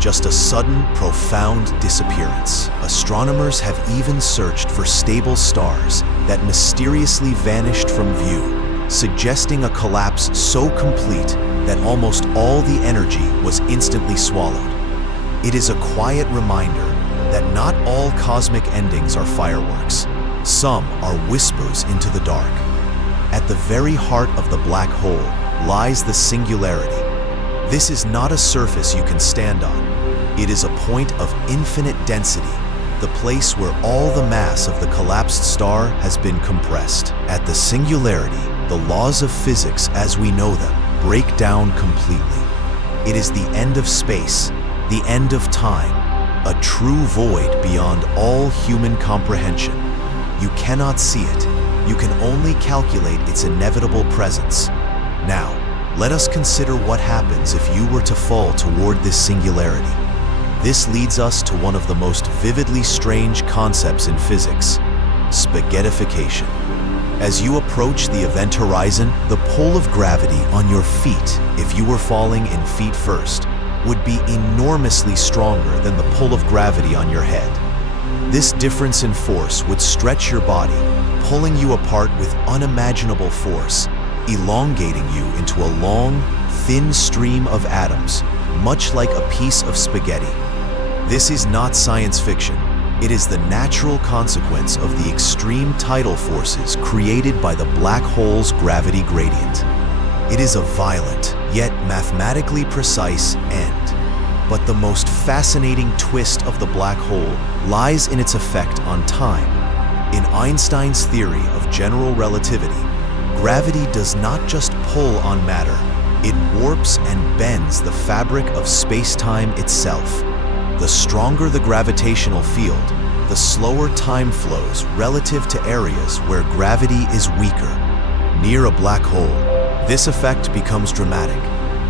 just a sudden, profound disappearance. Astronomers have even searched for stable stars that mysteriously vanished from view, suggesting a collapse so complete that almost all the energy was instantly swallowed. It is a quiet reminder that not all cosmic endings are fireworks. Some are whispers into the dark. At the very heart of the black hole lies the singularity. This is not a surface you can stand on. It is a point of infinite density, the place where all the mass of the collapsed star has been compressed. At the singularity, the laws of physics as we know them break down completely. It is the end of space, the end of time, a true void beyond all human comprehension. You cannot see it. You can only calculate its inevitable presence. Now, let us consider what happens if you were to fall toward this singularity. This leads us to one of the most vividly strange concepts in physics: spaghettification. As you approach the event horizon, the pull of gravity on your feet, if you were falling in feet first, would be enormously stronger than the pull of gravity on your head. This difference in force would stretch your body, pulling you apart with unimaginable force, elongating you into a long, thin stream of atoms, much like a piece of spaghetti. This is not science fiction. It is the natural consequence of the extreme tidal forces created by the black hole's gravity gradient. It is a violent, yet mathematically precise end. But the most fascinating twist of the black hole lies in its effect on time. In Einstein's theory of general relativity, gravity does not just pull on matter, it warps and bends the fabric of space-time itself. The stronger the gravitational field, the slower time flows relative to areas where gravity is weaker. Near a black hole, this effect becomes dramatic.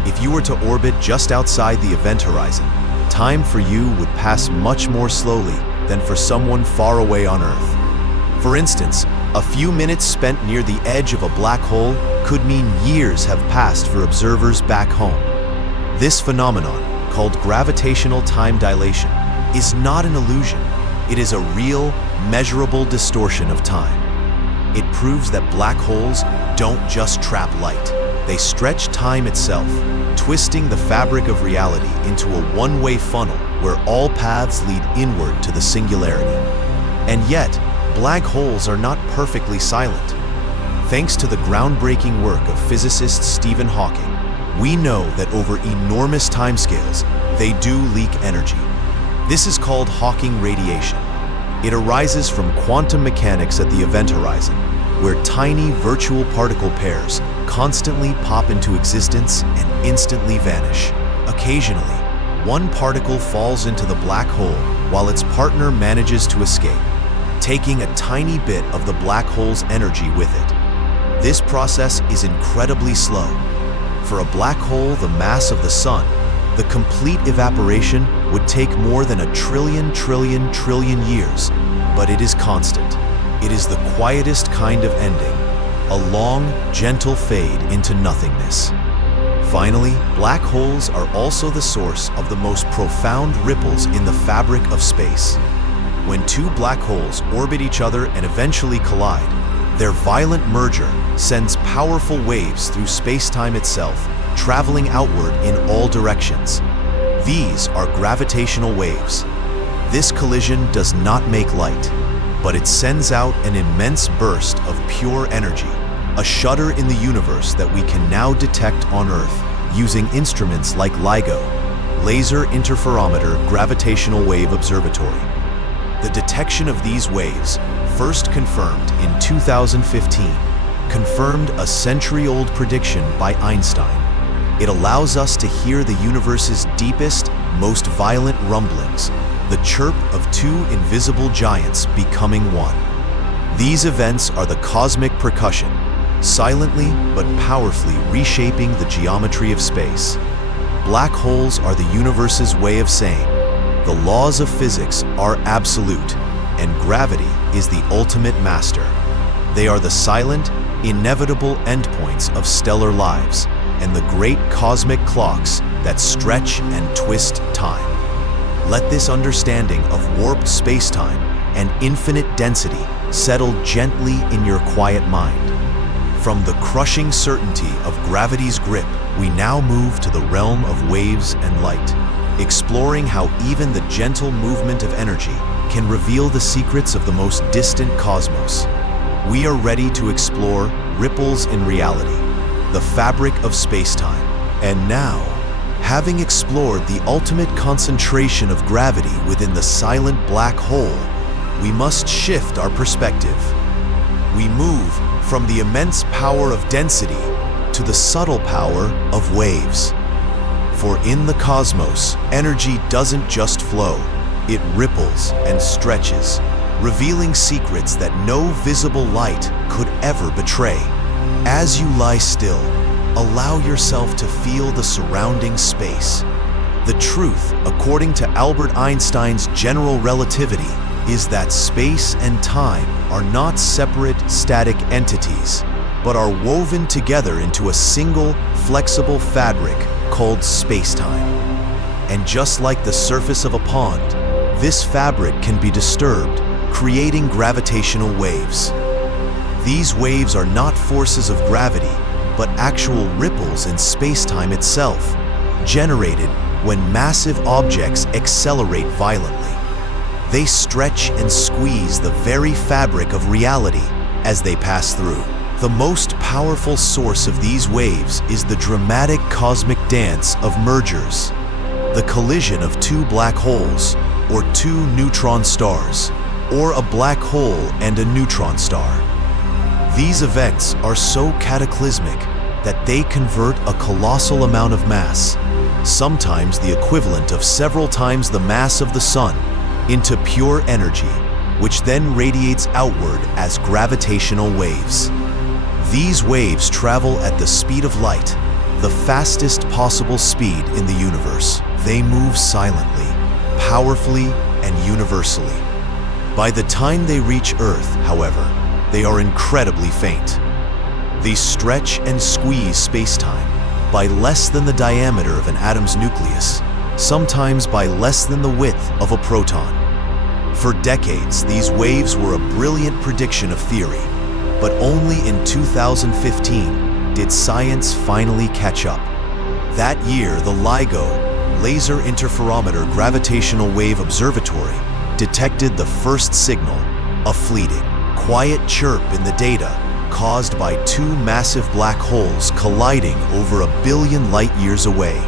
If you were to orbit just outside the event horizon, time for you would pass much more slowly than for someone far away on Earth. For instance, a few minutes spent near the edge of a black hole could mean years have passed for observers back home. This phenomenon, called gravitational time dilation, is not an illusion. It is a real, measurable distortion of time. It proves that black holes don't just trap light. They stretch time itself, twisting the fabric of reality into a one-way funnel where all paths lead inward to the singularity. And yet, black holes are not perfectly silent. Thanks to the groundbreaking work of physicist Stephen Hawking, we know that over enormous timescales, they do leak energy. This is called Hawking radiation. It arises from quantum mechanics at the event horizon, where tiny virtual particle pairs constantly pop into existence and instantly vanish. Occasionally, one particle falls into the black hole while its partner manages to escape. taking a tiny bit of the black hole's energy with it. This process is incredibly slow. For a black hole the mass of the Sun, the complete evaporation would take more than 1 trillion years, but it is constant. It is the quietest kind of ending, a long, gentle fade into nothingness. Finally, black holes are also the source of the most profound ripples in the fabric of space. When two black holes orbit each other and eventually collide, their violent merger sends powerful waves through space-time itself, traveling outward in all directions. These are gravitational waves. This collision does not make light, but it sends out an immense burst of pure energy, a shudder in the universe that we can now detect on Earth using instruments like LIGO, Laser Interferometer Gravitational Wave Observatory. The detection of these waves, first confirmed in 2015, confirmed a century-old prediction by Einstein. It allows us to hear the universe's deepest, most violent rumblings, the chirp of two invisible giants becoming one. These events are the cosmic percussion, silently but powerfully reshaping the geometry of space. Black holes are the universe's way of saying, the laws of physics are absolute, and gravity is the ultimate master. They are the silent, inevitable endpoints of stellar lives, and the great cosmic clocks that stretch and twist time. Let this understanding of warped spacetime and infinite density settle gently in your quiet mind. From the crushing certainty of gravity's grip, we now move to the realm of waves and light, exploring how even the gentle movement of energy can reveal the secrets of the most distant cosmos. We are ready to explore ripples in reality, the fabric of spacetime. And now, having explored the ultimate concentration of gravity within the silent black hole, we must shift our perspective. We move from the immense power of density to the subtle power of waves. For in the cosmos, energy doesn't just flow, it ripples and stretches, revealing secrets that no visible light could ever betray. As you lie still, allow yourself to feel the surrounding space. The truth, according to Albert Einstein's general relativity, is that space and time are not separate, static entities, but are woven together into a single, flexible fabric called spacetime. And just like the surface of a pond, this fabric can be disturbed, creating gravitational waves. These waves are not forces of gravity, but actual ripples in spacetime itself, generated when massive objects accelerate violently. They stretch and squeeze the very fabric of reality as they pass through. The most powerful source of these waves is the dramatic cosmic dance of mergers, the collision of two black holes, or two neutron stars, or a black hole and a neutron star. These events are so cataclysmic that they convert a colossal amount of mass, sometimes the equivalent of several times the mass of the Sun, into pure energy, which then radiates outward as gravitational waves. These waves travel at the speed of light, the fastest possible speed in the universe. They move silently, powerfully, and universally. By the time they reach Earth, however, they are incredibly faint. They stretch and squeeze space-time by less than the diameter of an atom's nucleus, sometimes by less than the width of a proton. For decades, these waves were a brilliant prediction of theory, but only in 2015 did science finally catch up. That year, the LIGO, Laser Interferometer Gravitational Wave Observatory, detected the first signal, a fleeting, quiet chirp in the data caused by two massive black holes colliding over 1 billion light-years away.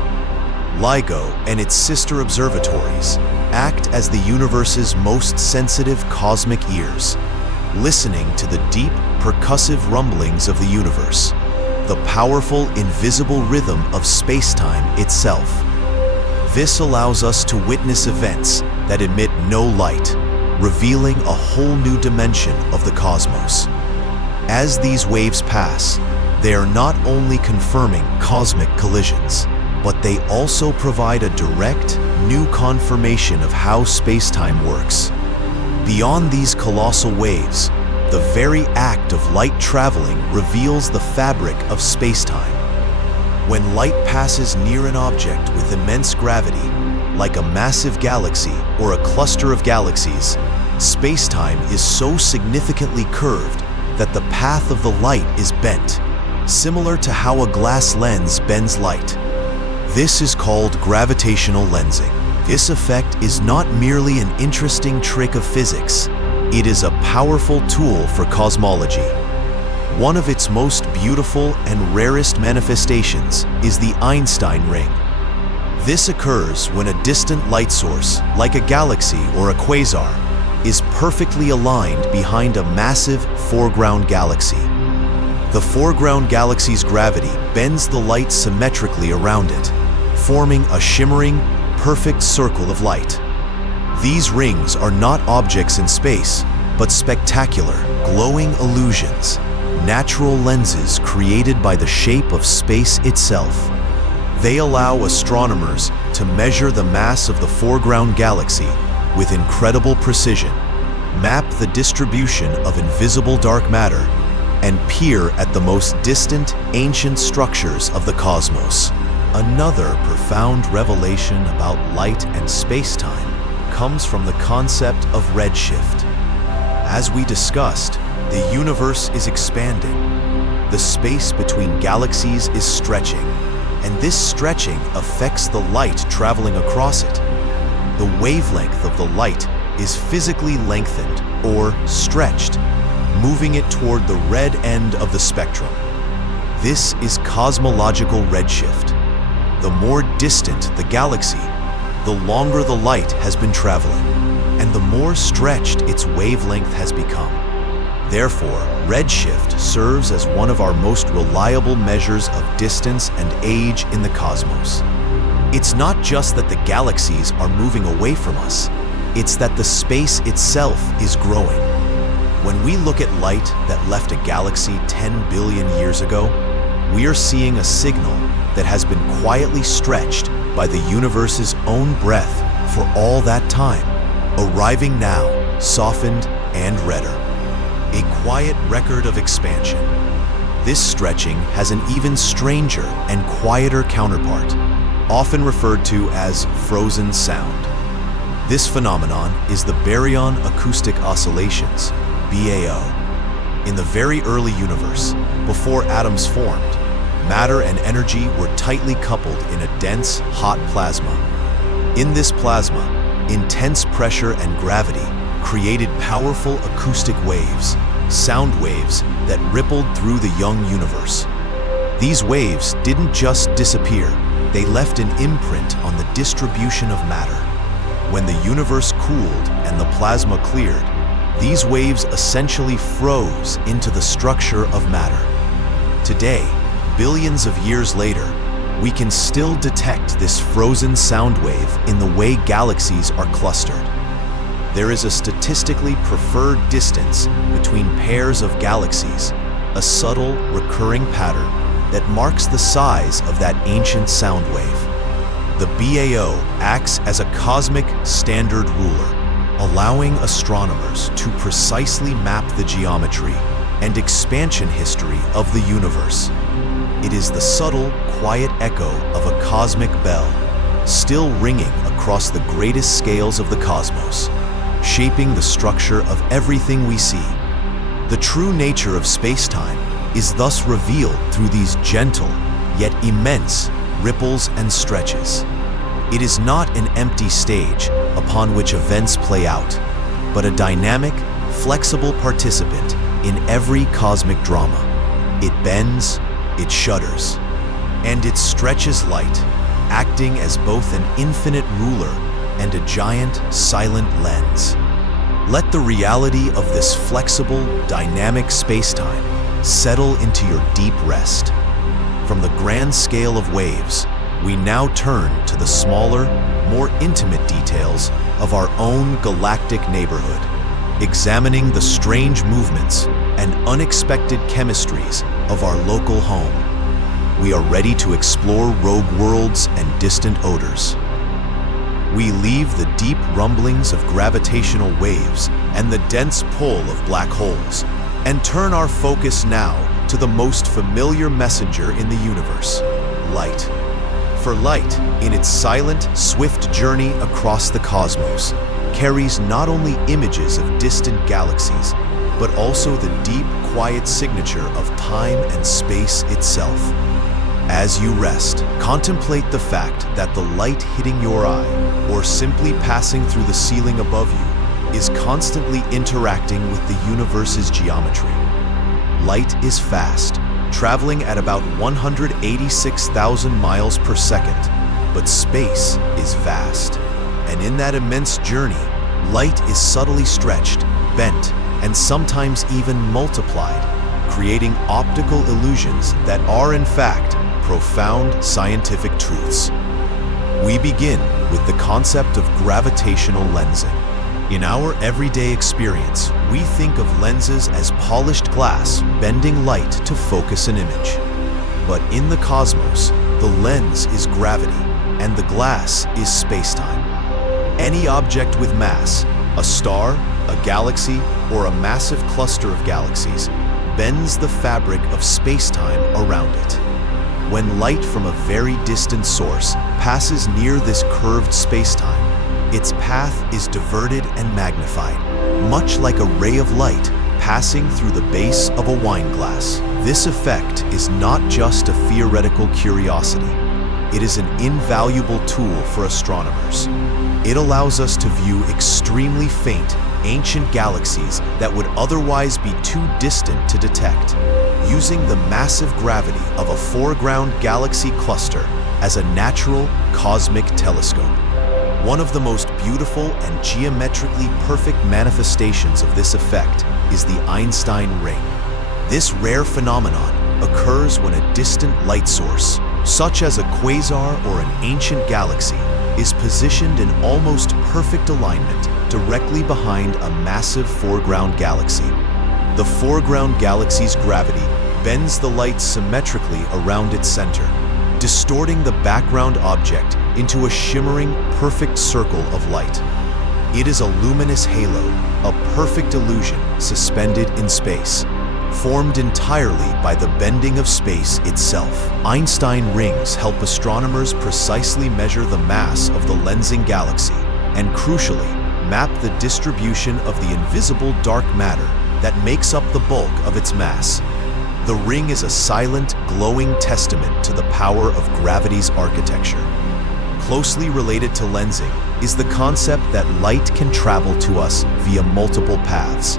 LIGO and its sister observatories act as the universe's most sensitive cosmic ears, listening to the deep, percussive rumblings of the universe, the powerful, invisible rhythm of spacetime itself. This allows us to witness events that emit no light, revealing a whole new dimension of the cosmos. As these waves pass, they are not only confirming cosmic collisions, but they also provide a direct, new confirmation of how space-time works. Beyond these colossal waves, the very act of light traveling reveals the fabric of space-time. When light passes near an object with immense gravity, like a massive galaxy or a cluster of galaxies, space-time is so significantly curved that the path of the light is bent, similar to how a glass lens bends light. This is called gravitational lensing. This effect is not merely an interesting trick of physics, it is a powerful tool for cosmology. One of its most beautiful and rarest manifestations is the Einstein ring. This occurs when a distant light source, like a galaxy or a quasar, is perfectly aligned behind a massive foreground galaxy. The foreground galaxy's gravity bends the light symmetrically around it, forming a shimmering, perfect circle of light. These rings are not objects in space, but spectacular, glowing illusions, natural lenses created by the shape of space itself. They allow astronomers to measure the mass of the foreground galaxy with incredible precision, map the distribution of invisible dark matter, and peer at the most distant, ancient structures of the cosmos. Another profound revelation about light and space-time comes from the concept of redshift. As we discussed, the universe is expanding. The space between galaxies is stretching, and this stretching affects the light traveling across it. The wavelength of the light is physically lengthened or stretched, moving it toward the red end of the spectrum. This is cosmological redshift. The more distant the galaxy, the longer the light has been traveling, and the more stretched its wavelength has become. Therefore, redshift serves as one of our most reliable measures of distance and age in the cosmos. It's not just that the galaxies are moving away from us, it's that the space itself is growing. When we look at light that left a galaxy 10 billion years ago, we are seeing a signal that has been quietly stretched by the universe's own breath for all that time, arriving now, softened and redder. A quiet record of expansion. This stretching has an even stranger and quieter counterpart, often referred to as frozen sound. This phenomenon is the baryon acoustic oscillations, BAO. In the very early universe, before atoms formed, matter and energy were tightly coupled in a dense, hot plasma. In this plasma, intense pressure and gravity created powerful acoustic waves, sound waves that rippled through the young universe. These waves didn't just disappear, they left an imprint on the distribution of matter. When the universe cooled and the plasma cleared, these waves essentially froze into the structure of matter. Today, billions of years later, we can still detect this frozen sound wave in the way galaxies are clustered. There is a statistically preferred distance between pairs of galaxies, a subtle, recurring pattern that marks the size of that ancient sound wave. The BAO acts as a cosmic standard ruler, allowing astronomers to precisely map the geometry and expansion history of the universe. It is the subtle, quiet echo of a cosmic bell, still ringing across the greatest scales of the cosmos, shaping the structure of everything we see. The true nature of space-time is thus revealed through these gentle, yet immense, ripples and stretches. It is not an empty stage upon which events play out, but a dynamic, flexible participant in every cosmic drama. It bends, it shudders, and it stretches light, acting as both an infinite ruler and a giant, silent lens. Let the reality of this flexible, dynamic space-time settle into your deep rest. From the grand scale of waves, we now turn to the smaller, more intimate details of our own galactic neighborhood, examining the strange movements and unexpected chemistries of our local home. We are ready to explore rogue worlds and distant odors. We leave the deep rumblings of gravitational waves and the dense pull of black holes, and turn our focus now to the most familiar messenger in the universe, light. For light, in its silent, swift journey across the cosmos, carries not only images of distant galaxies, but also the deep, quiet signature of time and space itself. As you rest, contemplate the fact that the light hitting your eye, or simply passing through the ceiling above you, is constantly interacting with the universe's geometry. Light is fast, traveling at about 186,000 miles per second, but space is vast. And in that immense journey, light is subtly stretched, bent, and sometimes even multiplied, creating optical illusions that are in fact profound scientific truths. We begin with the concept of gravitational lensing. In our everyday experience, we think of lenses as polished glass bending light to focus an image. But in the cosmos, the lens is gravity, and the glass is space-time. Any object with mass, a star, a galaxy, or a massive cluster of galaxies, bends the fabric of space-time around it. When light from a very distant source passes near this curved space-time, its path is diverted and magnified, much like a ray of light passing through the base of a wine glass. This effect is not just a theoretical curiosity. It is an invaluable tool for astronomers. It allows us to view extremely faint, ancient galaxies that would otherwise be too distant to detect, using the massive gravity of a foreground galaxy cluster as a natural cosmic telescope. One of the most beautiful and geometrically perfect manifestations of this effect is the Einstein ring. This rare phenomenon occurs when a distant light source, such as a quasar or an ancient galaxy, is positioned in almost perfect alignment directly behind a massive foreground galaxy. The foreground galaxy's gravity bends the light symmetrically around its center, distorting the background object into a shimmering, perfect circle of light. It is a luminous halo, a perfect illusion suspended in space, formed entirely by the bending of space itself. Einstein rings help astronomers precisely measure the mass of the lensing galaxy and, crucially, map the distribution of the invisible dark matter that makes up the bulk of its mass. The ring is a silent, glowing testament to the power of gravity's architecture. Closely related to lensing is the concept that light can travel to us via multiple paths.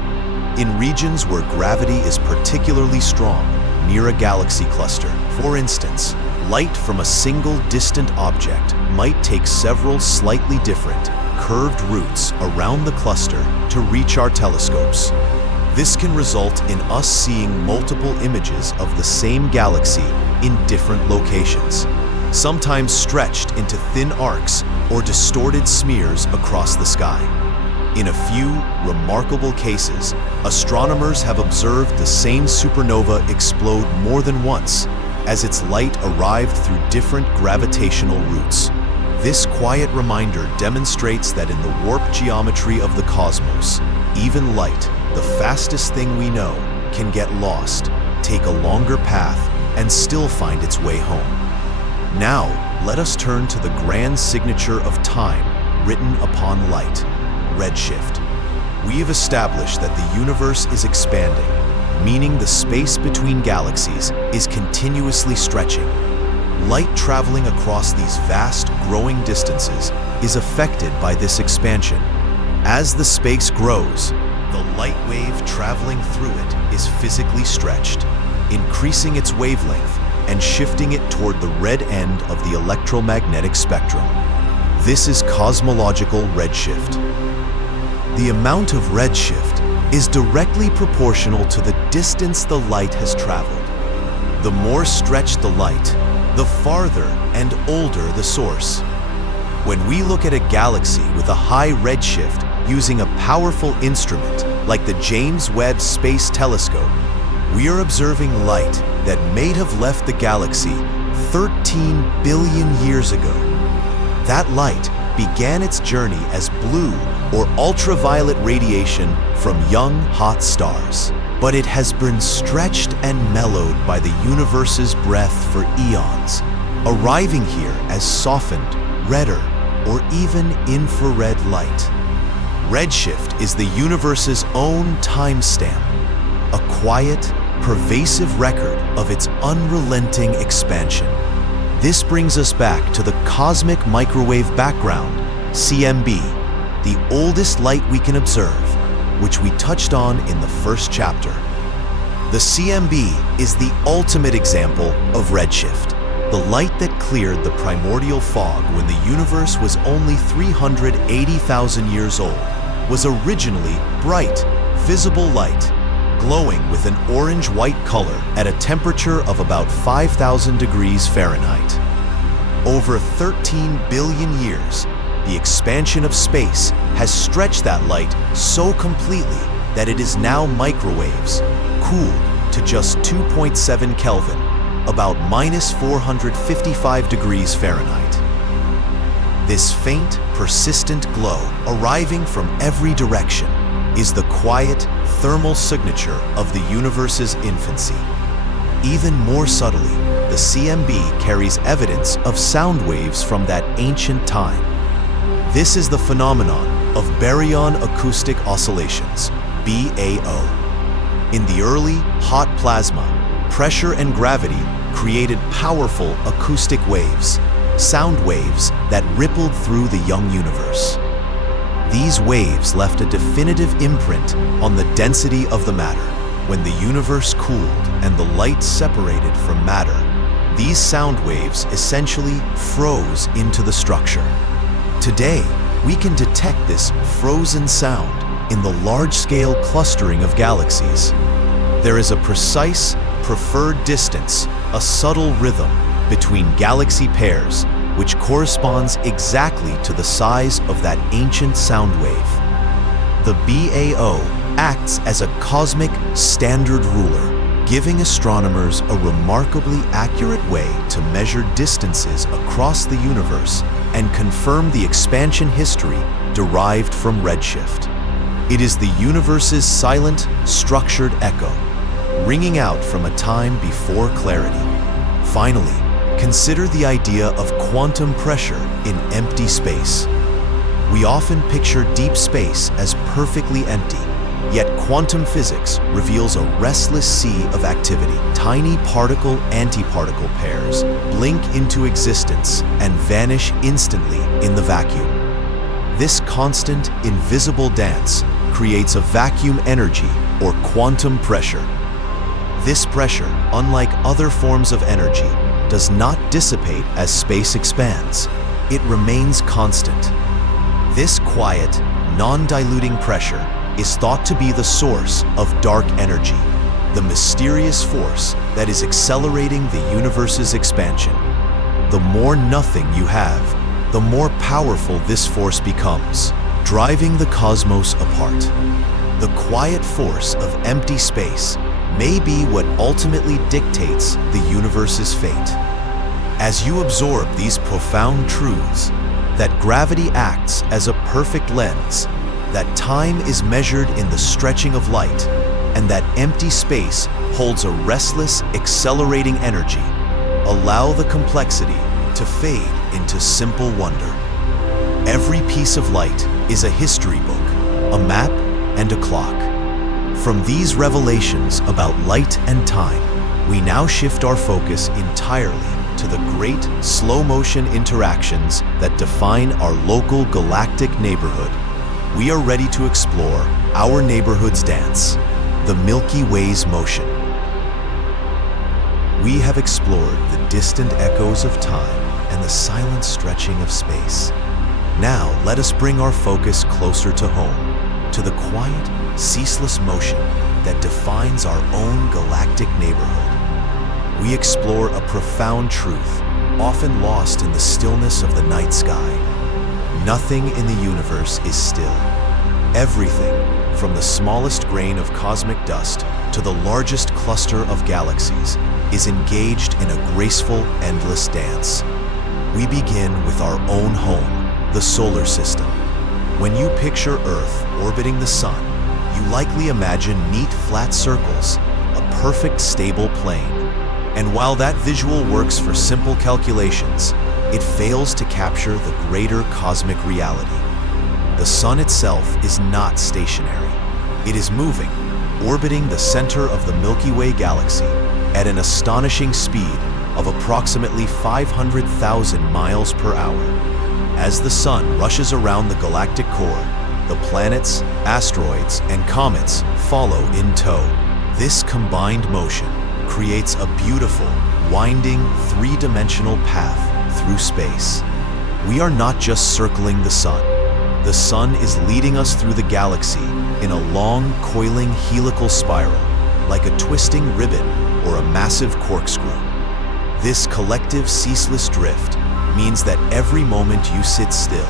In regions where gravity is particularly strong, near a galaxy cluster, for instance, light from a single distant object might take several slightly different, curved routes around the cluster to reach our telescopes. This can result in us seeing multiple images of the same galaxy in different locations, sometimes stretched into thin arcs or distorted smears across the sky. In a few remarkable cases, astronomers have observed the same supernova explode more than once as its light arrived through different gravitational routes. This quiet reminder demonstrates that in the warped geometry of the cosmos, even light, the fastest thing we know, can get lost, take a longer path, and still find its way home. Now, let us turn to the grand signature of time written upon light, redshift. We have established that the universe is expanding, meaning the space between galaxies is continuously stretching. Light traveling across these vast, growing distances is affected by this expansion. As the space grows, the light wave traveling through it is physically stretched, increasing its wavelength and shifting it toward the red end of the electromagnetic spectrum. This is cosmological redshift. The amount of redshift is directly proportional to the distance the light has traveled. The more stretched the light, the farther and older the source. When we look at a galaxy with a high redshift using a powerful instrument like the James Webb Space Telescope, we are observing light that may have left the galaxy 13 billion years ago. That light began its journey as blue or ultraviolet radiation from young, hot stars. But it has been stretched and mellowed by the universe's breath for eons, arriving here as softened, redder, or even infrared light. Redshift is the universe's own timestamp, a quiet, pervasive record of its unrelenting expansion. This brings us back to the cosmic microwave background, CMB, the oldest light we can observe, which we touched on in the first chapter. The CMB is the ultimate example of redshift, the light that cleared the primordial fog when the universe was only 380,000 years old, was originally bright, visible light, glowing with an orange-white color at a temperature of about 5,000 degrees Fahrenheit. Over 13 billion years, the expansion of space has stretched that light so completely that it is now microwaves, cooled to just 2.7 Kelvin, about minus 455 degrees Fahrenheit. This faint, persistent glow arriving from every direction is the quiet, thermal signature of the universe's infancy. Even more subtly, the CMB carries evidence of sound waves from that ancient time. This is the phenomenon of baryon acoustic oscillations, BAO. In the early, hot plasma, pressure and gravity created powerful acoustic waves, sound waves that rippled through the young universe. These waves left a definitive imprint on the density of the matter. When the universe cooled and the light separated from matter, these sound waves essentially froze into the structure. Today, we can detect this frozen sound in the large-scale clustering of galaxies. There is a precise, preferred distance, a subtle rhythm between galaxy pairs, which corresponds exactly to the size of that ancient sound wave. The BAO acts as a cosmic standard ruler, giving astronomers a remarkably accurate way to measure distances across the universe and confirm the expansion history derived from redshift. It is the universe's silent, structured echo, ringing out from a time before clarity. Finally, consider the idea of quantum pressure in empty space. We often picture deep space as perfectly empty, yet quantum physics reveals a restless sea of activity. Tiny particle-antiparticle pairs blink into existence and vanish instantly in the vacuum. This constant, invisible dance creates a vacuum energy or quantum pressure. This pressure, unlike other forms of energy, does not dissipate as space expands. It remains constant. This quiet, non-diluting pressure is thought to be the source of dark energy, the mysterious force that is accelerating the universe's expansion. The more nothing you have, the more powerful this force becomes, driving the cosmos apart. The quiet force of empty space may be what ultimately dictates the universe's fate. As you absorb these profound truths, that gravity acts as a perfect lens, that time is measured in the stretching of light, and that empty space holds a restless, accelerating energy, allow the complexity to fade into simple wonder. Every piece of light is a history book, a map, and a clock. From these revelations about light and time, we now shift our focus entirely to the great slow-motion interactions that define our local galactic neighborhood. We are ready to explore our neighborhood's dance, the Milky Way's motion. We have explored the distant echoes of time and the silent stretching of space. Now let us bring our focus closer to home, to the quiet, ceaseless motion that defines our own galactic neighborhood. We explore a profound truth, often lost in the stillness of the night sky. Nothing in the universe is still. Everything, from the smallest grain of cosmic dust to the largest cluster of galaxies, is engaged in a graceful, endless dance. We begin with our own home, the solar system. When you picture Earth orbiting the Sun, you likely imagine neat flat circles, a perfect stable plane. And while that visual works for simple calculations, it fails to capture the greater cosmic reality. The Sun itself is not stationary. It is moving, orbiting the center of the Milky Way galaxy at an astonishing speed of approximately 500,000 miles per hour. As the Sun rushes around the galactic core, the planets, asteroids, and comets follow in tow. This combined motion creates a beautiful, winding, three-dimensional path through space. We are not just circling the Sun. The Sun is leading us through the galaxy in a long, coiling helical spiral, like a twisting ribbon or a massive corkscrew. This collective, ceaseless drift means that every moment you sit still,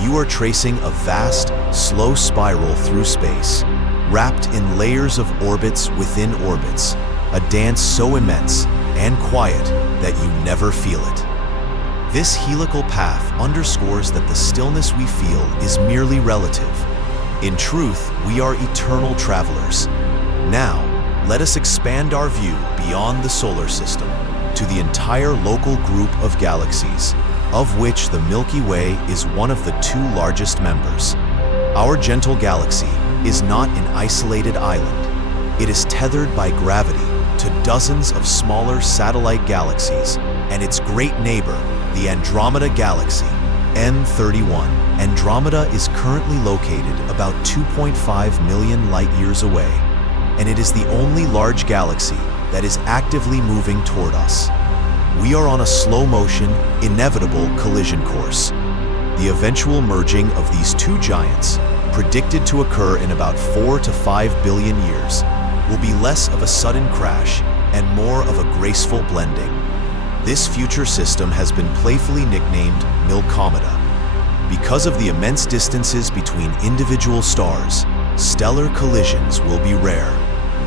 you are tracing a vast, slow spiral through space, wrapped in layers of orbits within orbits, a dance so immense and quiet that you never feel it. This helical path underscores that the stillness we feel is merely relative. In truth, we are eternal travelers. Now, let us expand our view beyond the solar system to the entire local group of galaxies, of which the Milky Way is one of the two largest members. Our gentle galaxy is not an isolated island. It is tethered by gravity to dozens of smaller satellite galaxies and its great neighbor, the Andromeda Galaxy, M31. Andromeda is currently located about 2.5 million light-years away, and it is the only large galaxy that is actively moving toward us. We are on a slow-motion, inevitable collision course. The eventual merging of these two giants, predicted to occur in about 4 to 5 billion years, will be less of a sudden crash and more of a graceful blending. This future system has been playfully nicknamed Milkomeda. Because of the immense distances between individual stars, stellar collisions will be rare.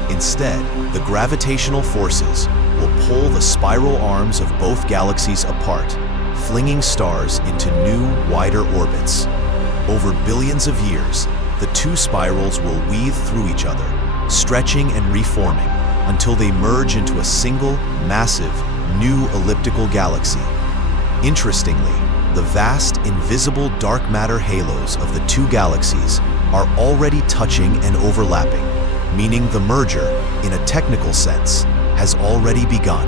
Instead, the gravitational forces will pull the spiral arms of both galaxies apart, flinging stars into new, wider orbits. Over billions of years, the two spirals will weave through each other, stretching and reforming until they merge into a single, massive, new elliptical galaxy. Interestingly, the vast, invisible dark matter halos of the two galaxies are already touching and overlapping, meaning the merger, in a technical sense, has already begun.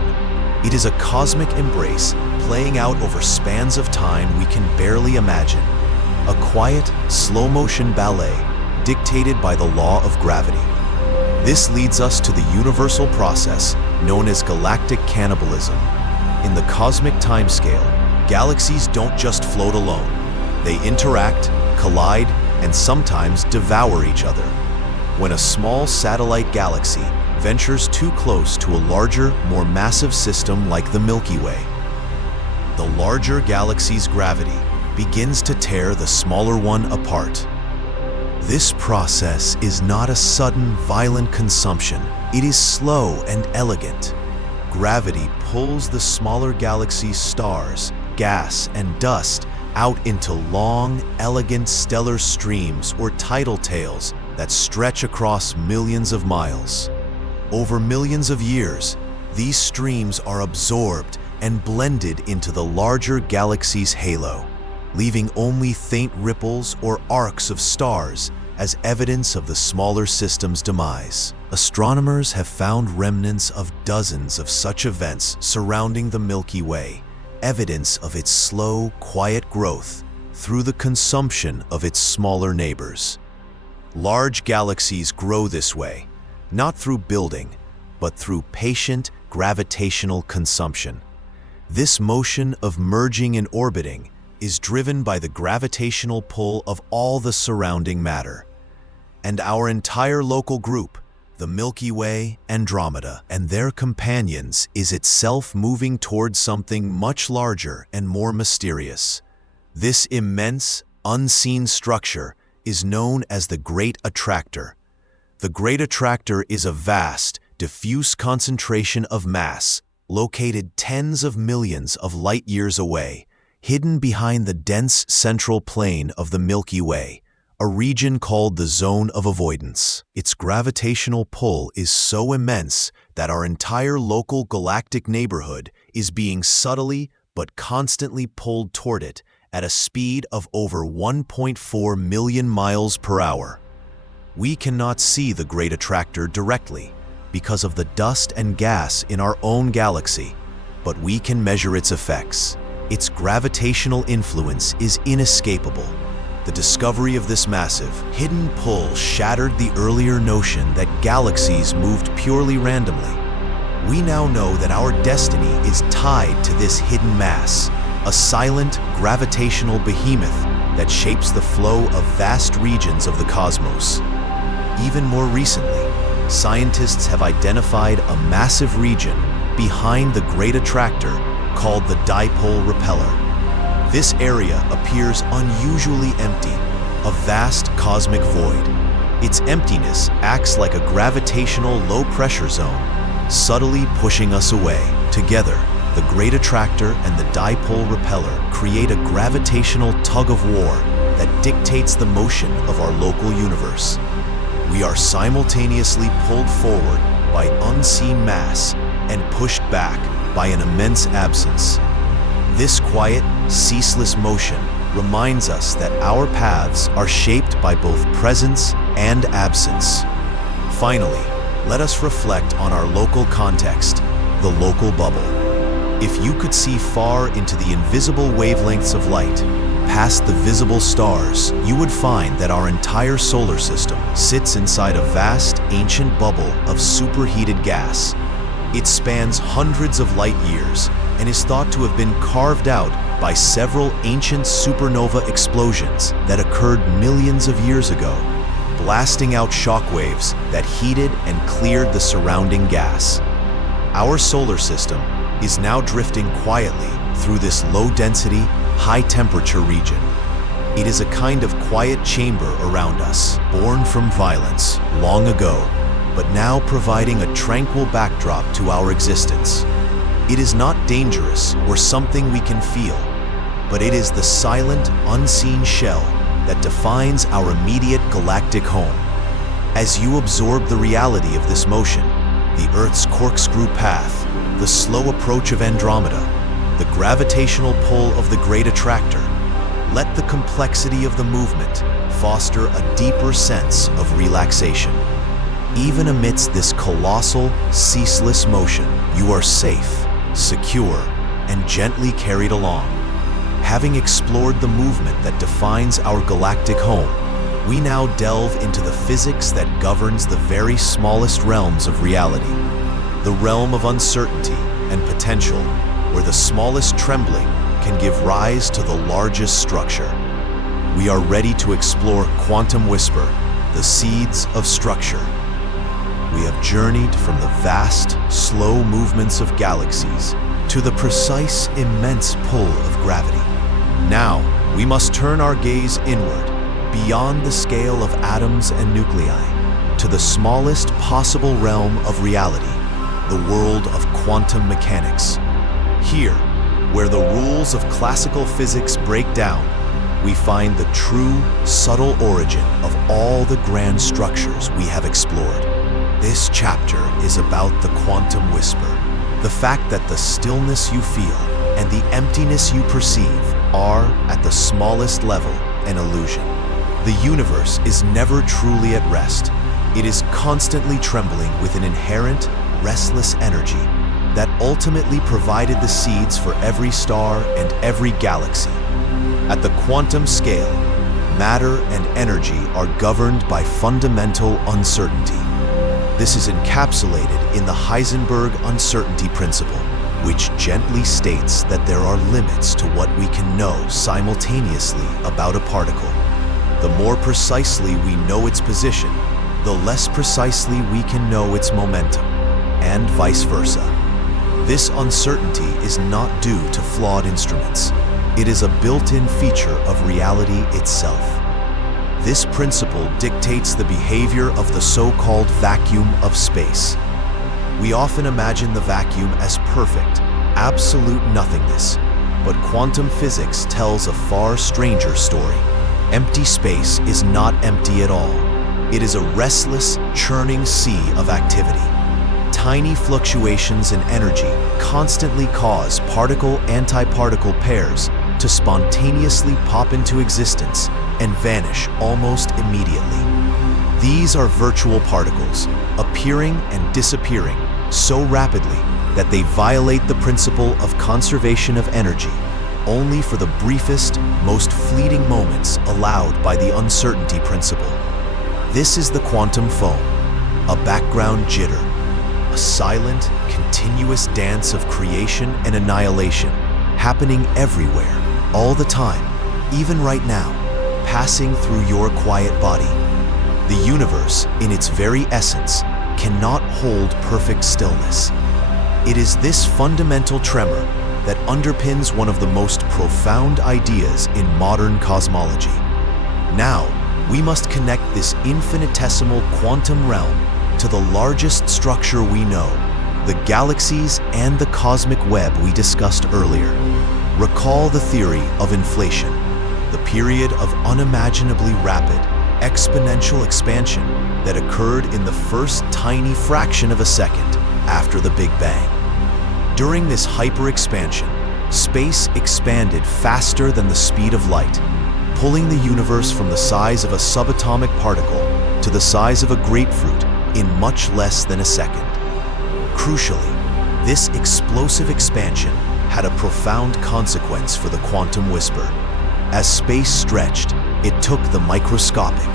It is a cosmic embrace playing out over spans of time we can barely imagine. A quiet, slow-motion ballet dictated by the law of gravity. This leads us to the universal process known as galactic cannibalism. In the cosmic timescale, galaxies don't just float alone. They interact, collide, and sometimes devour each other. When a small satellite galaxy ventures too close to a larger, more massive system like the Milky Way, the larger galaxy's gravity begins to tear the smaller one apart. This process is not a sudden, violent consumption. It is slow and elegant. Gravity pulls the smaller galaxy's stars, gas, and dust out into long, elegant stellar streams or tidal tails that stretch across millions of miles. Over millions of years, these streams are absorbed and blended into the larger galaxy's halo, leaving only faint ripples or arcs of stars as evidence of the smaller system's demise. Astronomers have found remnants of dozens of such events surrounding the Milky Way, evidence of its slow, quiet growth through the consumption of its smaller neighbors. Large galaxies grow this way, not through building, but through patient gravitational consumption. This motion of merging and orbiting is driven by the gravitational pull of all the surrounding matter. And our entire local group, the Milky Way, Andromeda, and their companions, is itself moving towards something much larger and more mysterious. This immense, unseen structure is known as the Great Attractor. The Great Attractor is a vast, diffuse concentration of mass located tens of millions of light-years away, hidden behind the dense central plane of the Milky Way, a region called the Zone of Avoidance. Its gravitational pull is so immense that our entire local galactic neighborhood is being subtly but constantly pulled toward it at a speed of over 1.4 million miles per hour. We cannot see the Great Attractor directly because of the dust and gas in our own galaxy, but we can measure its effects. Its gravitational influence is inescapable. The discovery of this massive, hidden pull shattered the earlier notion that galaxies moved purely randomly. We now know that our destiny is tied to this hidden mass, a silent, gravitational behemoth that shapes the flow of vast regions of the cosmos. Even more recently, scientists have identified a massive region behind the Great Attractor called the Dipole Repeller. This area appears unusually empty, a vast cosmic void. Its emptiness acts like a gravitational low-pressure zone, subtly pushing us away. Together, the Great Attractor and the Dipole Repeller create a gravitational tug-of-war that dictates the motion of our local universe. We are simultaneously pulled forward by unseen mass and pushed back by an immense absence. This quiet, ceaseless motion reminds us that our paths are shaped by both presence and absence. Finally, let us reflect on our local context, the local bubble. If you could see far into the invisible wavelengths of light, past the visible stars, you would find that our entire solar system sits inside a vast, ancient bubble of superheated gas. It spans hundreds of light years and is thought to have been carved out by several ancient supernova explosions that occurred millions of years ago, blasting out shockwaves that heated and cleared the surrounding gas. Our solar system is now drifting quietly through this low-density, high-temperature region. It is a kind of quiet chamber around us, born from violence long ago, but now providing a tranquil backdrop to our existence. It is not dangerous or something we can feel, but it is the silent, unseen shell that defines our immediate galactic home. As you absorb the reality of this motion, the Earth's corkscrew path, the slow approach of Andromeda, the gravitational pull of the Great Attractor, let the complexity of the movement foster a deeper sense of relaxation. Even amidst this colossal, ceaseless motion, you are safe, secure, and gently carried along. Having explored the movement that defines our galactic home, we now delve into the physics that governs the very smallest realms of reality, the realm of uncertainty and potential, where the smallest trembling can give rise to the largest structure. We are ready to explore Quantum Whisper, the seeds of structure. We have journeyed from the vast, slow movements of galaxies to the precise, immense pull of gravity. Now, we must turn our gaze inward, beyond the scale of atoms and nuclei, to the smallest possible realm of reality, the world of quantum mechanics. Here, where the rules of classical physics break down, we find the true, subtle origin of all the grand structures we have explored. This chapter is about the quantum whisper, the fact that the stillness you feel and the emptiness you perceive are, at the smallest level, an illusion. The universe is never truly at rest. It is constantly trembling with an inherent, restless energy that ultimately provided the seeds for every star and every galaxy. At the quantum scale, matter and energy are governed by fundamental uncertainty. This is encapsulated in the Heisenberg uncertainty principle, which gently states that there are limits to what we can know simultaneously about a particle. The more precisely we know its position, the less precisely we can know its momentum, and vice versa. This uncertainty is not due to flawed instruments. It is a built-in feature of reality itself. This principle dictates the behavior of the so-called vacuum of space. We often imagine the vacuum as perfect, absolute nothingness, but quantum physics tells a far stranger story. Empty space is not empty at all. It is a restless, churning sea of activity. Tiny fluctuations in energy constantly cause particle-antiparticle pairs to spontaneously pop into existence and vanish almost immediately. These are virtual particles, appearing and disappearing so rapidly that they violate the principle of conservation of energy only for the briefest, most fleeting moments allowed by the uncertainty principle. This is the quantum foam, a background jitter, a silent, continuous dance of creation and annihilation, happening everywhere, all the time, even right now, passing through your quiet body. The universe, in its very essence, cannot hold perfect stillness. It is this fundamental tremor that underpins one of the most profound ideas in modern cosmology. Now, we must connect this infinitesimal quantum realm to the largest structure we know, the galaxies and the cosmic web we discussed earlier. Recall the theory of inflation, the period of unimaginably rapid, exponential expansion that occurred in the first tiny fraction of a second after the Big Bang. During this hyper-expansion, space expanded faster than the speed of light, pulling the universe from the size of a subatomic particle to the size of a grapefruit in much less than a second. Crucially, this explosive expansion had a profound consequence for the quantum whisper. As space stretched, it took the microscopic,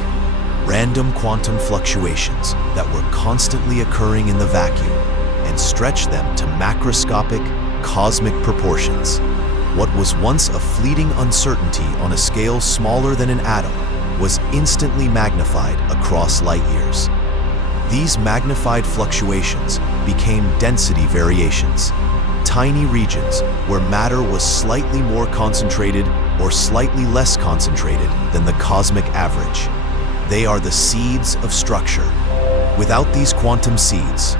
random quantum fluctuations that were constantly occurring in the vacuum and stretched them to macroscopic, cosmic proportions. What was once a fleeting uncertainty on a scale smaller than an atom was instantly magnified across light years. These magnified fluctuations became density variations, tiny regions where matter was slightly more concentrated or slightly less concentrated than the cosmic average. They are the seeds of structure. Without these quantum seeds,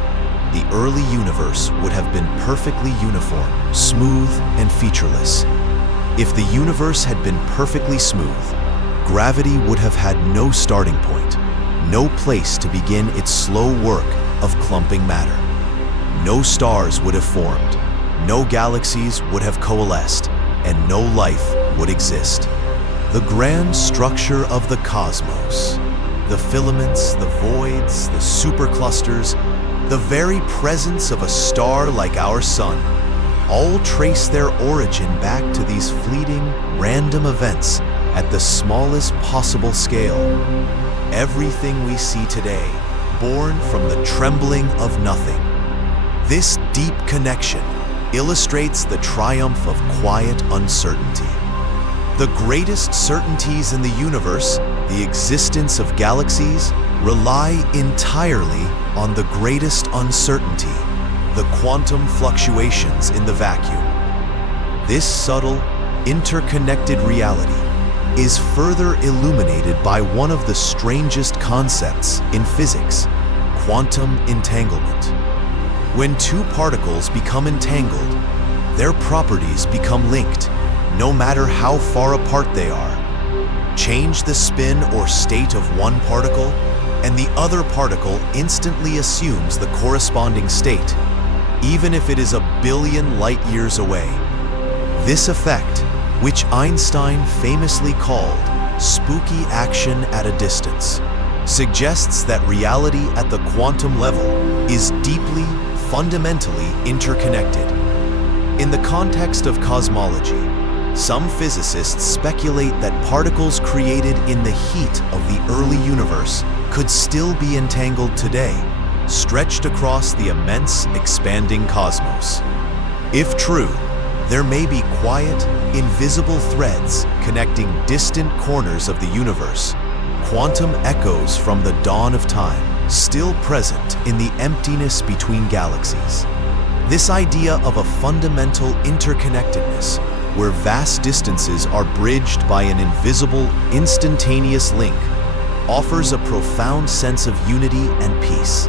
the early universe would have been perfectly uniform, smooth, and featureless. If the universe had been perfectly smooth, gravity would have had no starting point, no place to begin its slow work of clumping matter. No stars would have formed, no galaxies would have coalesced, and no life would exist. The grand structure of the cosmos, the filaments, the voids, the superclusters, the very presence of a star like our sun, all trace their origin back to these fleeting, random events at the smallest possible scale. Everything we see today, born from the trembling of nothing. This deep connection illustrates the triumph of quiet uncertainty. The greatest certainties in the universe, the existence of galaxies, rely entirely on the greatest uncertainty, the quantum fluctuations in the vacuum. This subtle, interconnected reality is further illuminated by one of the strangest concepts in physics, quantum entanglement. When two particles become entangled, their properties become linked, no matter how far apart they are. Change the spin or state of one particle, and the other particle instantly assumes the corresponding state, even if it is a billion light years away. This effect, which Einstein famously called spooky action at a distance, suggests that reality at the quantum level is deeply, fundamentally interconnected. In the context of cosmology, some physicists speculate that particles created in the heat of the early universe could still be entangled today, stretched across the immense, expanding cosmos. If true, there may be quiet, invisible threads connecting distant corners of the universe, quantum echoes from the dawn of time, still present in the emptiness between galaxies. This idea of a fundamental interconnectedness where vast distances are bridged by an invisible, instantaneous link, offers a profound sense of unity and peace.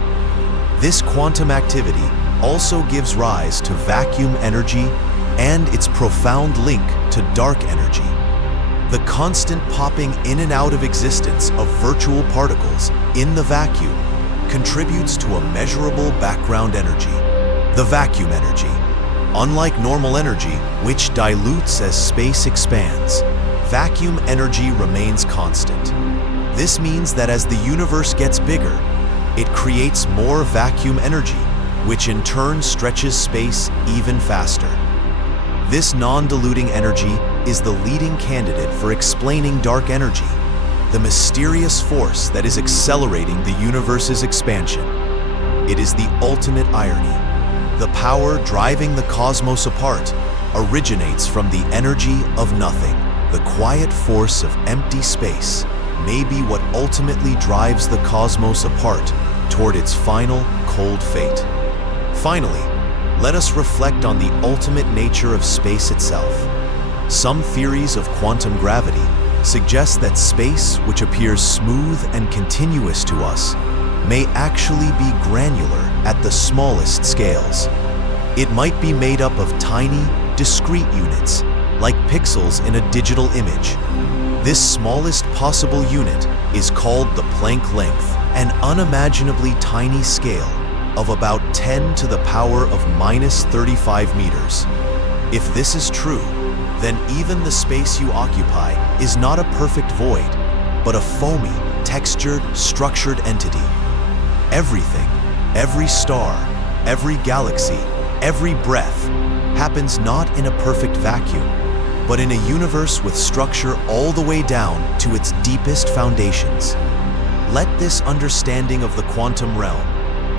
This quantum activity also gives rise to vacuum energy and its profound link to dark energy. The constant popping in and out of existence of virtual particles in the vacuum contributes to a measurable background energy, the vacuum energy. Unlike normal energy, which dilutes as space expands, vacuum energy remains constant. This means that as the universe gets bigger, it creates more vacuum energy, which in turn stretches space even faster. This non-diluting energy is the leading candidate for explaining dark energy, the mysterious force that is accelerating the universe's expansion. It is the ultimate irony. The power driving the cosmos apart originates from the energy of nothing. The quiet force of empty space may be what ultimately drives the cosmos apart toward its final, cold fate. Finally, let us reflect on the ultimate nature of space itself. Some theories of quantum gravity suggest that space, which appears smooth and continuous to us, may actually be granular at the smallest scales. It might be made up of tiny, discrete units, like pixels in a digital image. This smallest possible unit is called the Planck length, an unimaginably tiny scale of about 10 to the power of minus 35 meters. If this is true, then even the space you occupy is not a perfect void, but a foamy, textured, structured entity. Everything, every star, every galaxy, every breath happens not in a perfect vacuum, but in a universe with structure all the way down to its deepest foundations. Let this understanding of the quantum realm,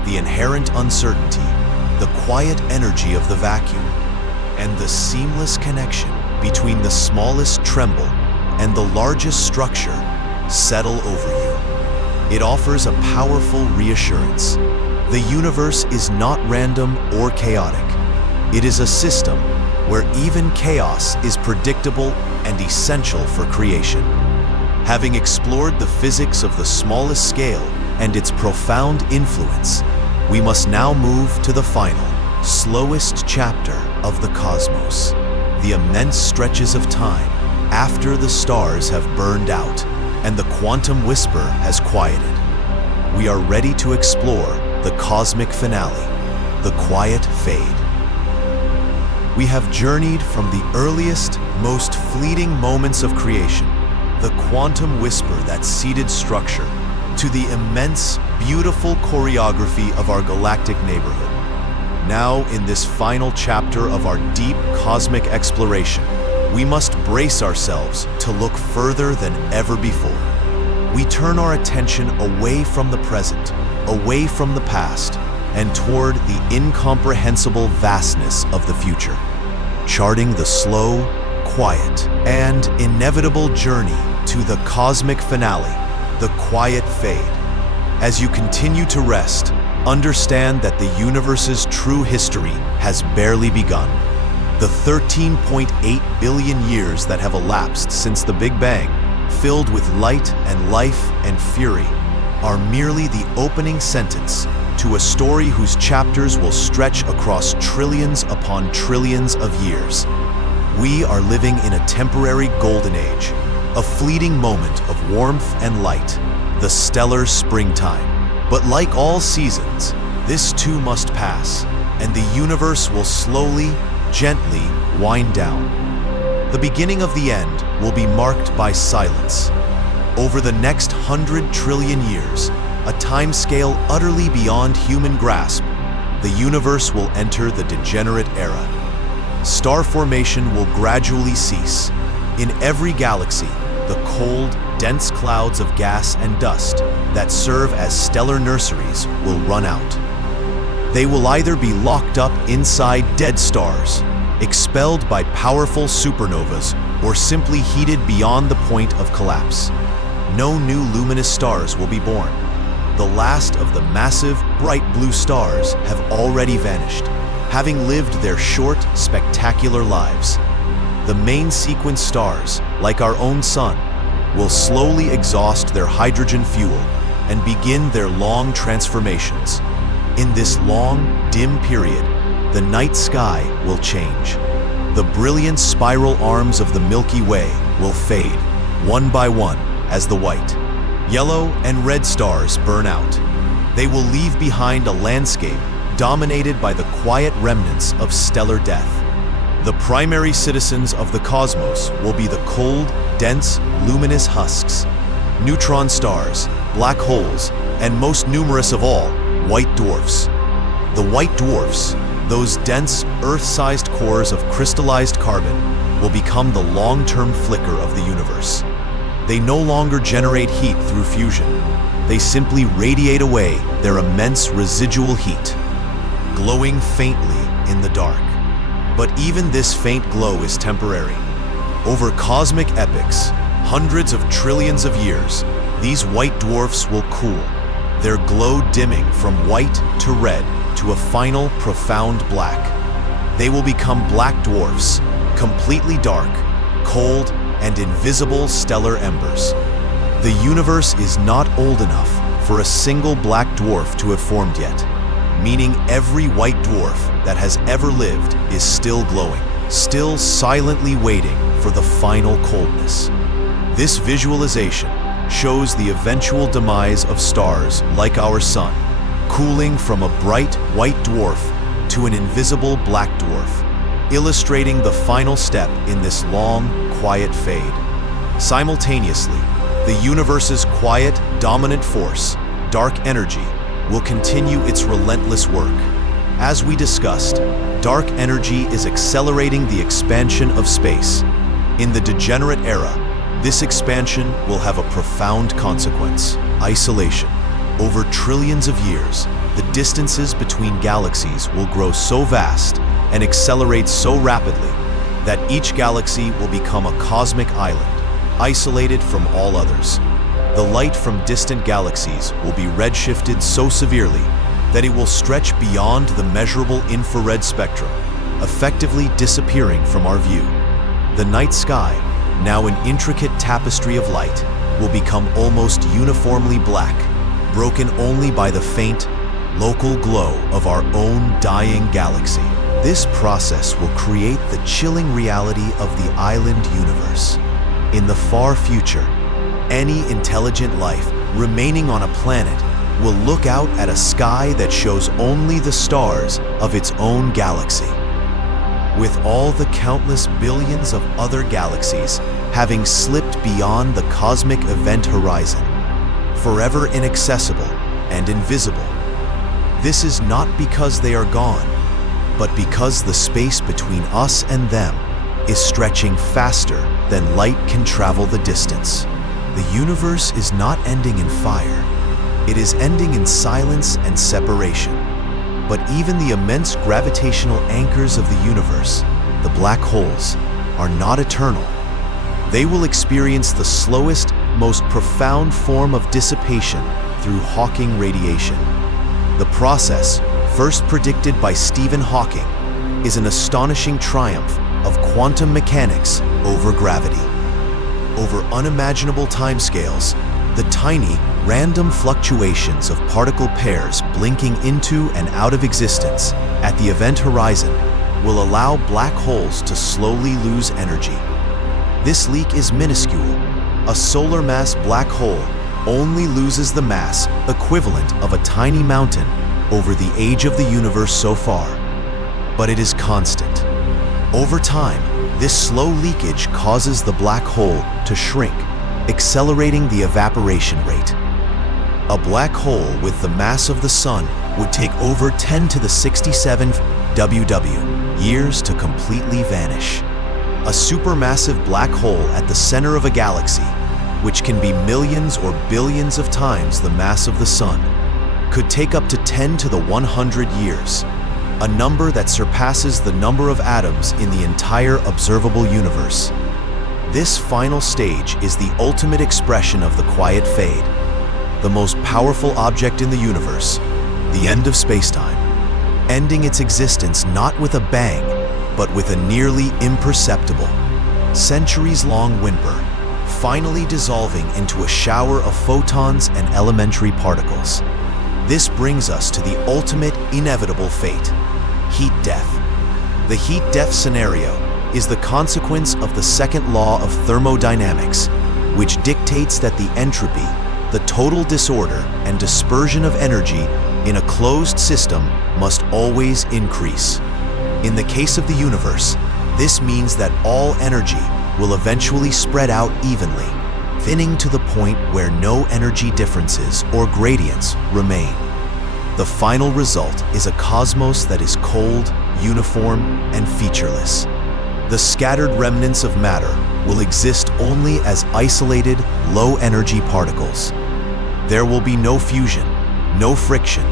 the inherent uncertainty, the quiet energy of the vacuum, and the seamless connection between the smallest tremble and the largest structure settle over you. It offers a powerful reassurance. The universe is not random or chaotic. It is a system where even chaos is predictable and essential for creation. Having explored the physics of the smallest scale and its profound influence, we must now move to the final, slowest chapter of the cosmos, the immense stretches of time after the stars have burned out and the quantum whisper has quieted. We are ready to explore the cosmic finale, the quiet fade. We have journeyed from the earliest, most fleeting moments of creation, the quantum whisper that seeded structure, to the immense, beautiful choreography of our galactic neighborhood. Now, in this final chapter of our deep cosmic exploration, we must brace ourselves to look further than ever before. We turn our attention away from the present, away from the past, and toward the incomprehensible vastness of the future, charting the slow, quiet, and inevitable journey to the cosmic finale, the quiet fade. As you continue to rest, understand that the universe's true history has barely begun. The 13.8 billion years that have elapsed since the Big Bang, filled with light and life and fury, are merely the opening sentence to a story whose chapters will stretch across trillions upon trillions of years. We are living in a temporary golden age, a fleeting moment of warmth and light, the stellar springtime. But like all seasons, this too must pass, and the universe will slowly, gently wind down. The beginning of the end will be marked by silence. Over the next 100 trillion years, a timescale utterly beyond human grasp, the universe will enter the degenerate era. Star formation will gradually cease. In every galaxy, the cold, dense clouds of gas and dust that serve as stellar nurseries will run out. They will either be locked up inside dead stars, expelled by powerful supernovas, or simply heated beyond the point of collapse. No new luminous stars will be born. The last of the massive, bright blue stars have already vanished, having lived their short, spectacular lives. The main sequence stars, like our own sun, will slowly exhaust their hydrogen fuel and begin their long transformations. In this long, dim period, the night sky will change. The brilliant spiral arms of the Milky Way will fade, one by one, as the white, yellow, and red stars burn out. They will leave behind a landscape dominated by the quiet remnants of stellar death. The primary citizens of the cosmos will be the cold, dense, luminous husks, neutron stars, black holes, and most numerous of all, white dwarfs. The white dwarfs, those dense, Earth-sized cores of crystallized carbon, will become the long-term flicker of the universe. They no longer generate heat through fusion. They simply radiate away their immense residual heat, glowing faintly in the dark. But even this faint glow is temporary. Over cosmic epochs, hundreds of trillions of years, these white dwarfs will cool, their glow dimming from white to red to a final profound black. They will become black dwarfs, completely dark, cold, and invisible stellar embers. The universe is not old enough for a single black dwarf to have formed yet, meaning every white dwarf that has ever lived is still glowing, still silently waiting for the final coldness. This visualization shows the eventual demise of stars like our sun, cooling from a bright white dwarf to an invisible black dwarf, illustrating the final step in this long, quiet fade. Simultaneously, the universe's quiet, dominant force, dark energy, will continue its relentless work. As we discussed, dark energy is accelerating the expansion of space. In the degenerate era, this expansion will have a profound consequence: isolation. Over trillions of years, the distances between galaxies will grow so vast and accelerate so rapidly that each galaxy will become a cosmic island, isolated from all others. The light from distant galaxies will be redshifted so severely that it will stretch beyond the measurable infrared spectrum, effectively disappearing from our view. The night sky, now an intricate tapestry of light, will become almost uniformly black, broken only by the faint, local glow of our own dying galaxy. This process will create the chilling reality of the island universe. In the far future, any intelligent life remaining on a planet will look out at a sky that shows only the stars of its own galaxy, with all the countless billions of other galaxies having slipped beyond the cosmic event horizon, forever inaccessible and invisible. This is not because they are gone, but because the space between us and them is stretching faster than light can travel the distance. The universe is not ending in fire. It is ending in silence and separation. But even the immense gravitational anchors of the universe, the black holes, are not eternal. They will experience the slowest, most profound form of dissipation through Hawking radiation. The process, first predicted by Stephen Hawking, is an astonishing triumph of quantum mechanics over gravity. Over unimaginable timescales, the tiny, random fluctuations of particle pairs blinking into and out of existence at the event horizon will allow black holes to slowly lose energy. This leak is minuscule. A solar mass black hole only loses the mass equivalent of a tiny mountain over the age of the universe so far. But it is constant. Over time, this slow leakage causes the black hole to shrink, accelerating the evaporation rate. A black hole with the mass of the sun would take over 10 to the 67 WW years to completely vanish. A supermassive black hole at the center of a galaxy, which can be millions or billions of times the mass of the sun, could take up to 10 to the 100 years, a number that surpasses the number of atoms in the entire observable universe. This final stage is the ultimate expression of the quiet fade, the most powerful object in the universe, the end of spacetime, ending its existence not with a bang, but with a nearly imperceptible, centuries-long whimper, finally dissolving into a shower of photons and elementary particles. This brings us to the ultimate inevitable fate: heat death. The heat death scenario is the consequence of the second law of thermodynamics, which dictates that the entropy, the total disorder and dispersion of energy in a closed system, must always increase. In the case of the universe, this means that all energy will eventually spread out evenly, thinning to the point where no energy differences or gradients remain. The final result is a cosmos that is cold, uniform, and featureless. The scattered remnants of matter will exist only as isolated, low-energy particles. There will be no fusion, no friction,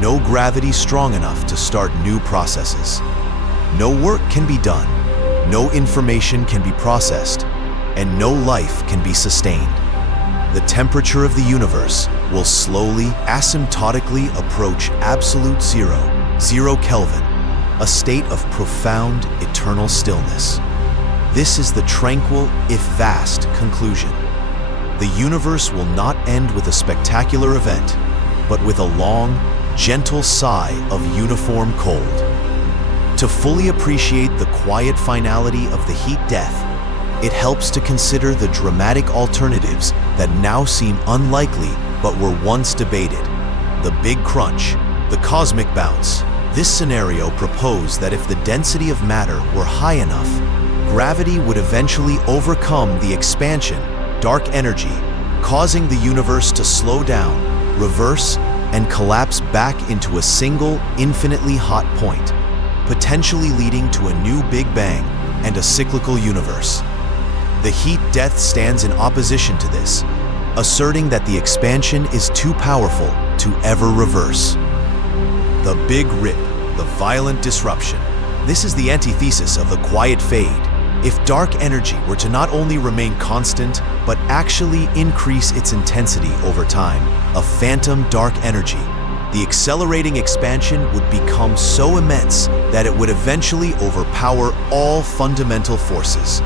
no gravity strong enough to start new processes. No work can be done, no information can be processed, and no life can be sustained. The temperature of the universe will slowly, asymptotically approach absolute zero Kelvin, a state of profound, eternal stillness. This is the tranquil, if vast, conclusion. The universe will not end with a spectacular event, but with a long, gentle sigh of uniform cold. To fully appreciate the quiet finality of the heat death, it helps to consider the dramatic alternatives that now seem unlikely but were once debated. The Big Crunch, the cosmic bounce. This scenario proposed that if the density of matter were high enough, gravity would eventually overcome the expansion, dark energy, causing the universe to slow down, reverse, and collapse back into a single, infinitely hot point, potentially leading to a new Big Bang and a cyclical universe. The heat death stands in opposition to this, asserting that the expansion is too powerful to ever reverse. The Big Rip, the violent disruption. This is the antithesis of the quiet fade. If dark energy were to not only remain constant, but actually increase its intensity over time, a phantom dark energy, the accelerating expansion would become so immense that it would eventually overpower all fundamental forces.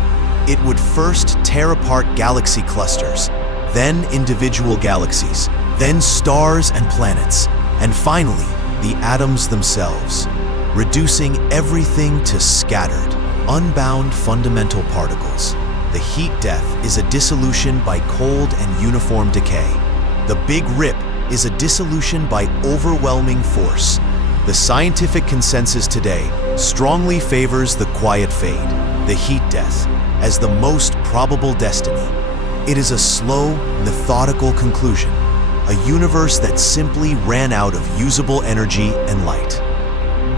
It would first tear apart galaxy clusters, then individual galaxies, then stars and planets, and finally, the atoms themselves, reducing everything to scattered, unbound fundamental particles. The heat death is a dissolution by cold and uniform decay. The Big Rip is a dissolution by overwhelming force. The scientific consensus today strongly favors the quiet fade, the heat death, as the most probable destiny. It is a slow, methodical conclusion, a universe that simply ran out of usable energy and light.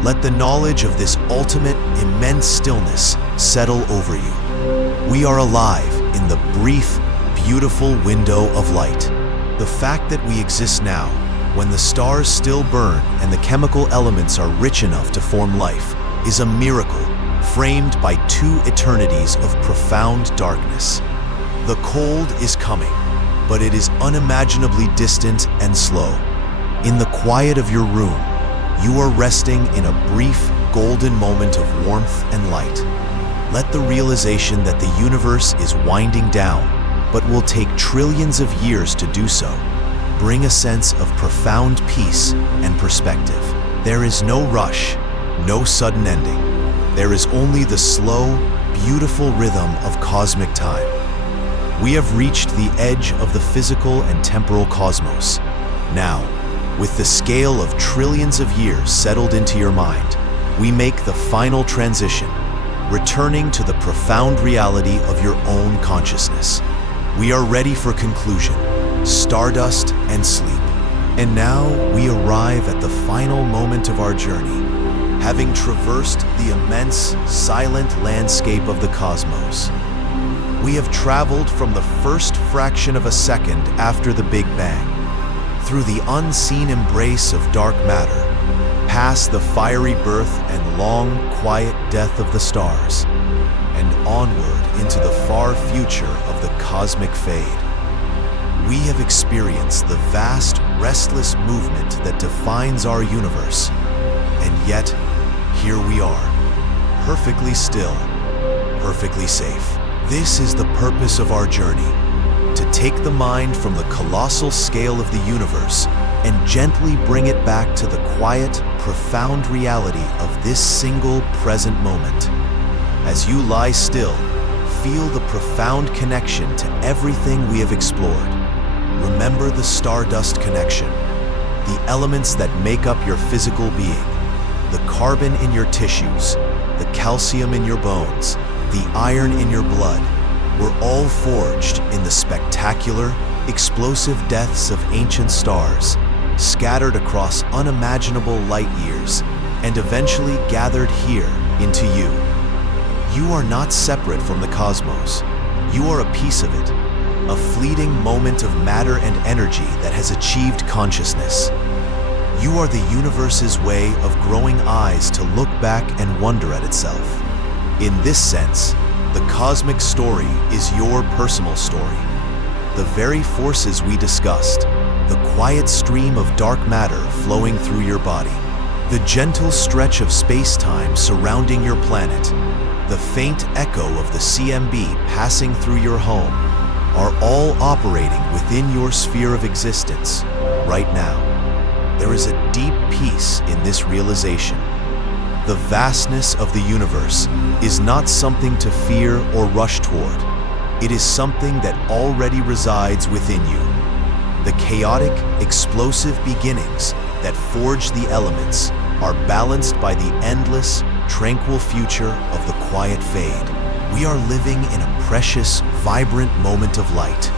Let the knowledge of this ultimate, immense stillness settle over you. We are alive in the brief, beautiful window of light. The fact that we exist now, when the stars still burn and the chemical elements are rich enough to form life, is a miracle framed by two eternities of profound darkness. The cold is coming, but it is unimaginably distant and slow. In the quiet of your room, you are resting in a brief, golden moment of warmth and light. Let the realization that the universe is winding down, but will take trillions of years to do so, bring a sense of profound peace and perspective. There is no rush, no sudden ending. There is only the slow, beautiful rhythm of cosmic time. We have reached the edge of the physical and temporal cosmos. Now, with the scale of trillions of years settled into your mind, we make the final transition, returning to the profound reality of your own consciousness. We are ready for conclusion, stardust and sleep. And now we arrive at the final moment of our journey, having traversed the immense, silent landscape of the cosmos. We have traveled from the first fraction of a second after the Big Bang, through the unseen embrace of dark matter, past the fiery birth and long, quiet death of the stars, and onward into the far future of the cosmic fade. We have experienced the vast, restless movement that defines our universe, and yet, here we are, perfectly still, perfectly safe. This is the purpose of our journey, to take the mind from the colossal scale of the universe and gently bring it back to the quiet, profound reality of this single present moment. As you lie still, feel the profound connection to everything we have explored. Remember the stardust connection, the elements that make up your physical being, the carbon in your tissues, the calcium in your bones, the iron in your blood, were all forged in the spectacular, explosive deaths of ancient stars, scattered across unimaginable light years, and eventually gathered here into you. You are not separate from the cosmos. You are a piece of it, a fleeting moment of matter and energy that has achieved consciousness. You are the universe's way of growing eyes to look back and wonder at itself. In this sense, the cosmic story is your personal story. The very forces we discussed, the quiet stream of dark matter flowing through your body, the gentle stretch of space-time surrounding your planet, the faint echo of the CMB passing through your home, are all operating within your sphere of existence right now. There is a deep peace in this realization. The vastness of the universe is not something to fear or rush toward. It is something that already resides within you. The chaotic, explosive beginnings that forge the elements are balanced by the endless, tranquil future of the quiet fade. We are living in a precious, vibrant moment of light,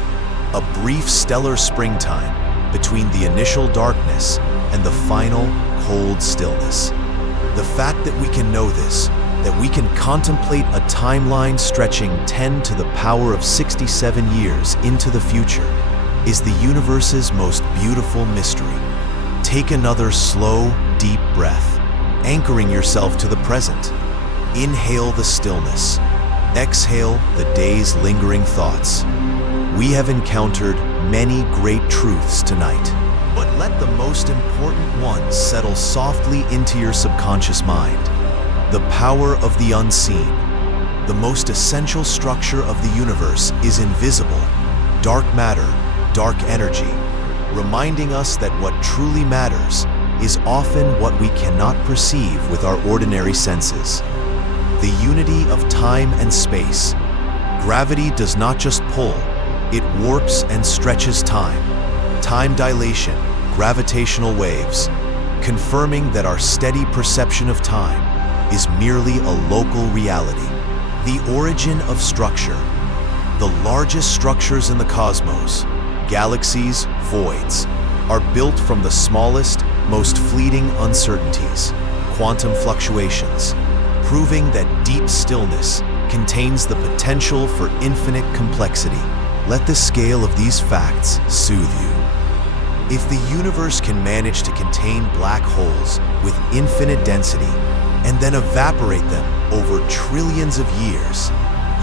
a brief stellar springtime between the initial darkness and the final, cold stillness. The fact that we can know this, that we can contemplate a timeline stretching 10 to the power of 67 years into the future, is the universe's most beautiful mystery. Take another slow, deep breath, anchoring yourself to the present. Inhale the stillness. Exhale the day's lingering thoughts. We have encountered many great truths tonight, but let the most important ones settle softly into your subconscious mind. The power of the unseen. The most essential structure of the universe is invisible. Dark matter, dark energy, reminding us that what truly matters is often what we cannot perceive with our ordinary senses. The unity of time and space. Gravity does not just pull, it warps and stretches time. Time dilation, gravitational waves, confirming that our steady perception of time is merely a local reality. The origin of structure. The largest structures in the cosmos, galaxies, voids, are built from the smallest, most fleeting uncertainties, quantum fluctuations, proving that deep stillness contains the potential for infinite complexity. Let the scale of these facts soothe you. If the universe can manage to contain black holes with infinite density and then evaporate them over trillions of years,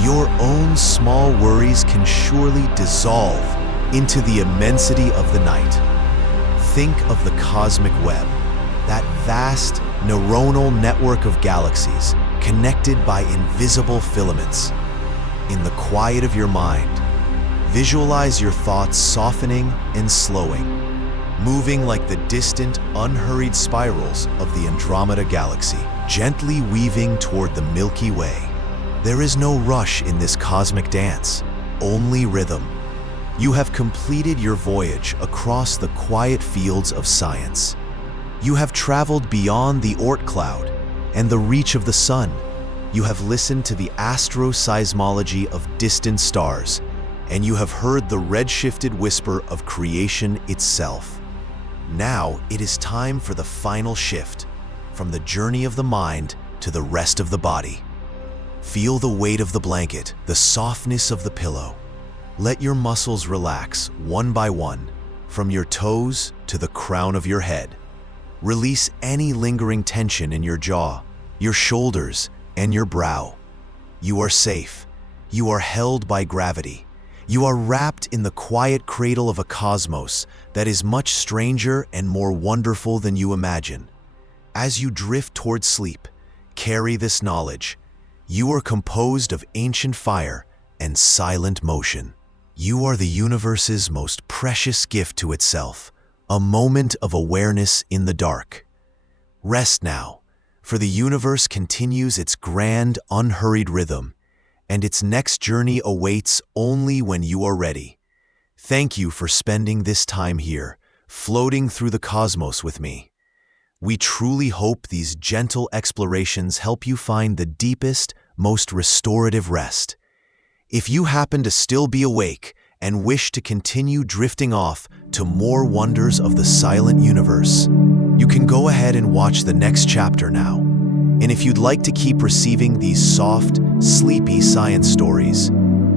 your own small worries can surely dissolve into the immensity of the night. Think of the cosmic web, that vast neuronal network of galaxies connected by invisible filaments. In the quiet of your mind, visualize your thoughts softening and slowing, moving like the distant, unhurried spirals of the Andromeda Galaxy, gently weaving toward the Milky Way. There is no rush in this cosmic dance, only rhythm. You have completed your voyage across the quiet fields of science. You have traveled beyond the Oort cloud and the reach of the sun. You have listened to the astroseismology of distant stars, and you have heard the redshifted whisper of creation itself. Now it is time for the final shift, from the journey of the mind to the rest of the body. Feel the weight of the blanket, the softness of the pillow. Let your muscles relax one by one, from your toes to the crown of your head. Release any lingering tension in your jaw, your shoulders, and your brow. You are safe. You are held by gravity. You are wrapped in the quiet cradle of a cosmos that is much stranger and more wonderful than you imagine. As you drift toward sleep, carry this knowledge. You are composed of ancient fire and silent motion. You are the universe's most precious gift to itself, a moment of awareness in the dark. Rest now, for the universe continues its grand, unhurried rhythm, and its next journey awaits only when you are ready. Thank you for spending this time here, floating through the cosmos with me. We truly hope these gentle explorations help you find the deepest, most restorative rest. If you happen to still be awake and wish to continue drifting off to more wonders of the silent universe, you can go ahead and watch the next chapter now. And if you'd like to keep receiving these soft, sleepy science stories,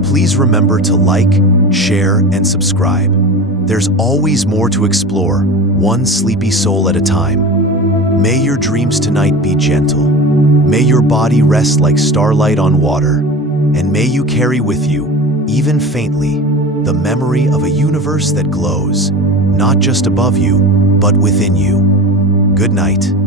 please remember to like, share, and subscribe. There's always more to explore, one sleepy soul at a time. May your dreams tonight be gentle. May your body rest like starlight on water. And may you carry with you, even faintly, the memory of a universe that glows, not just above you, but within you. Good night.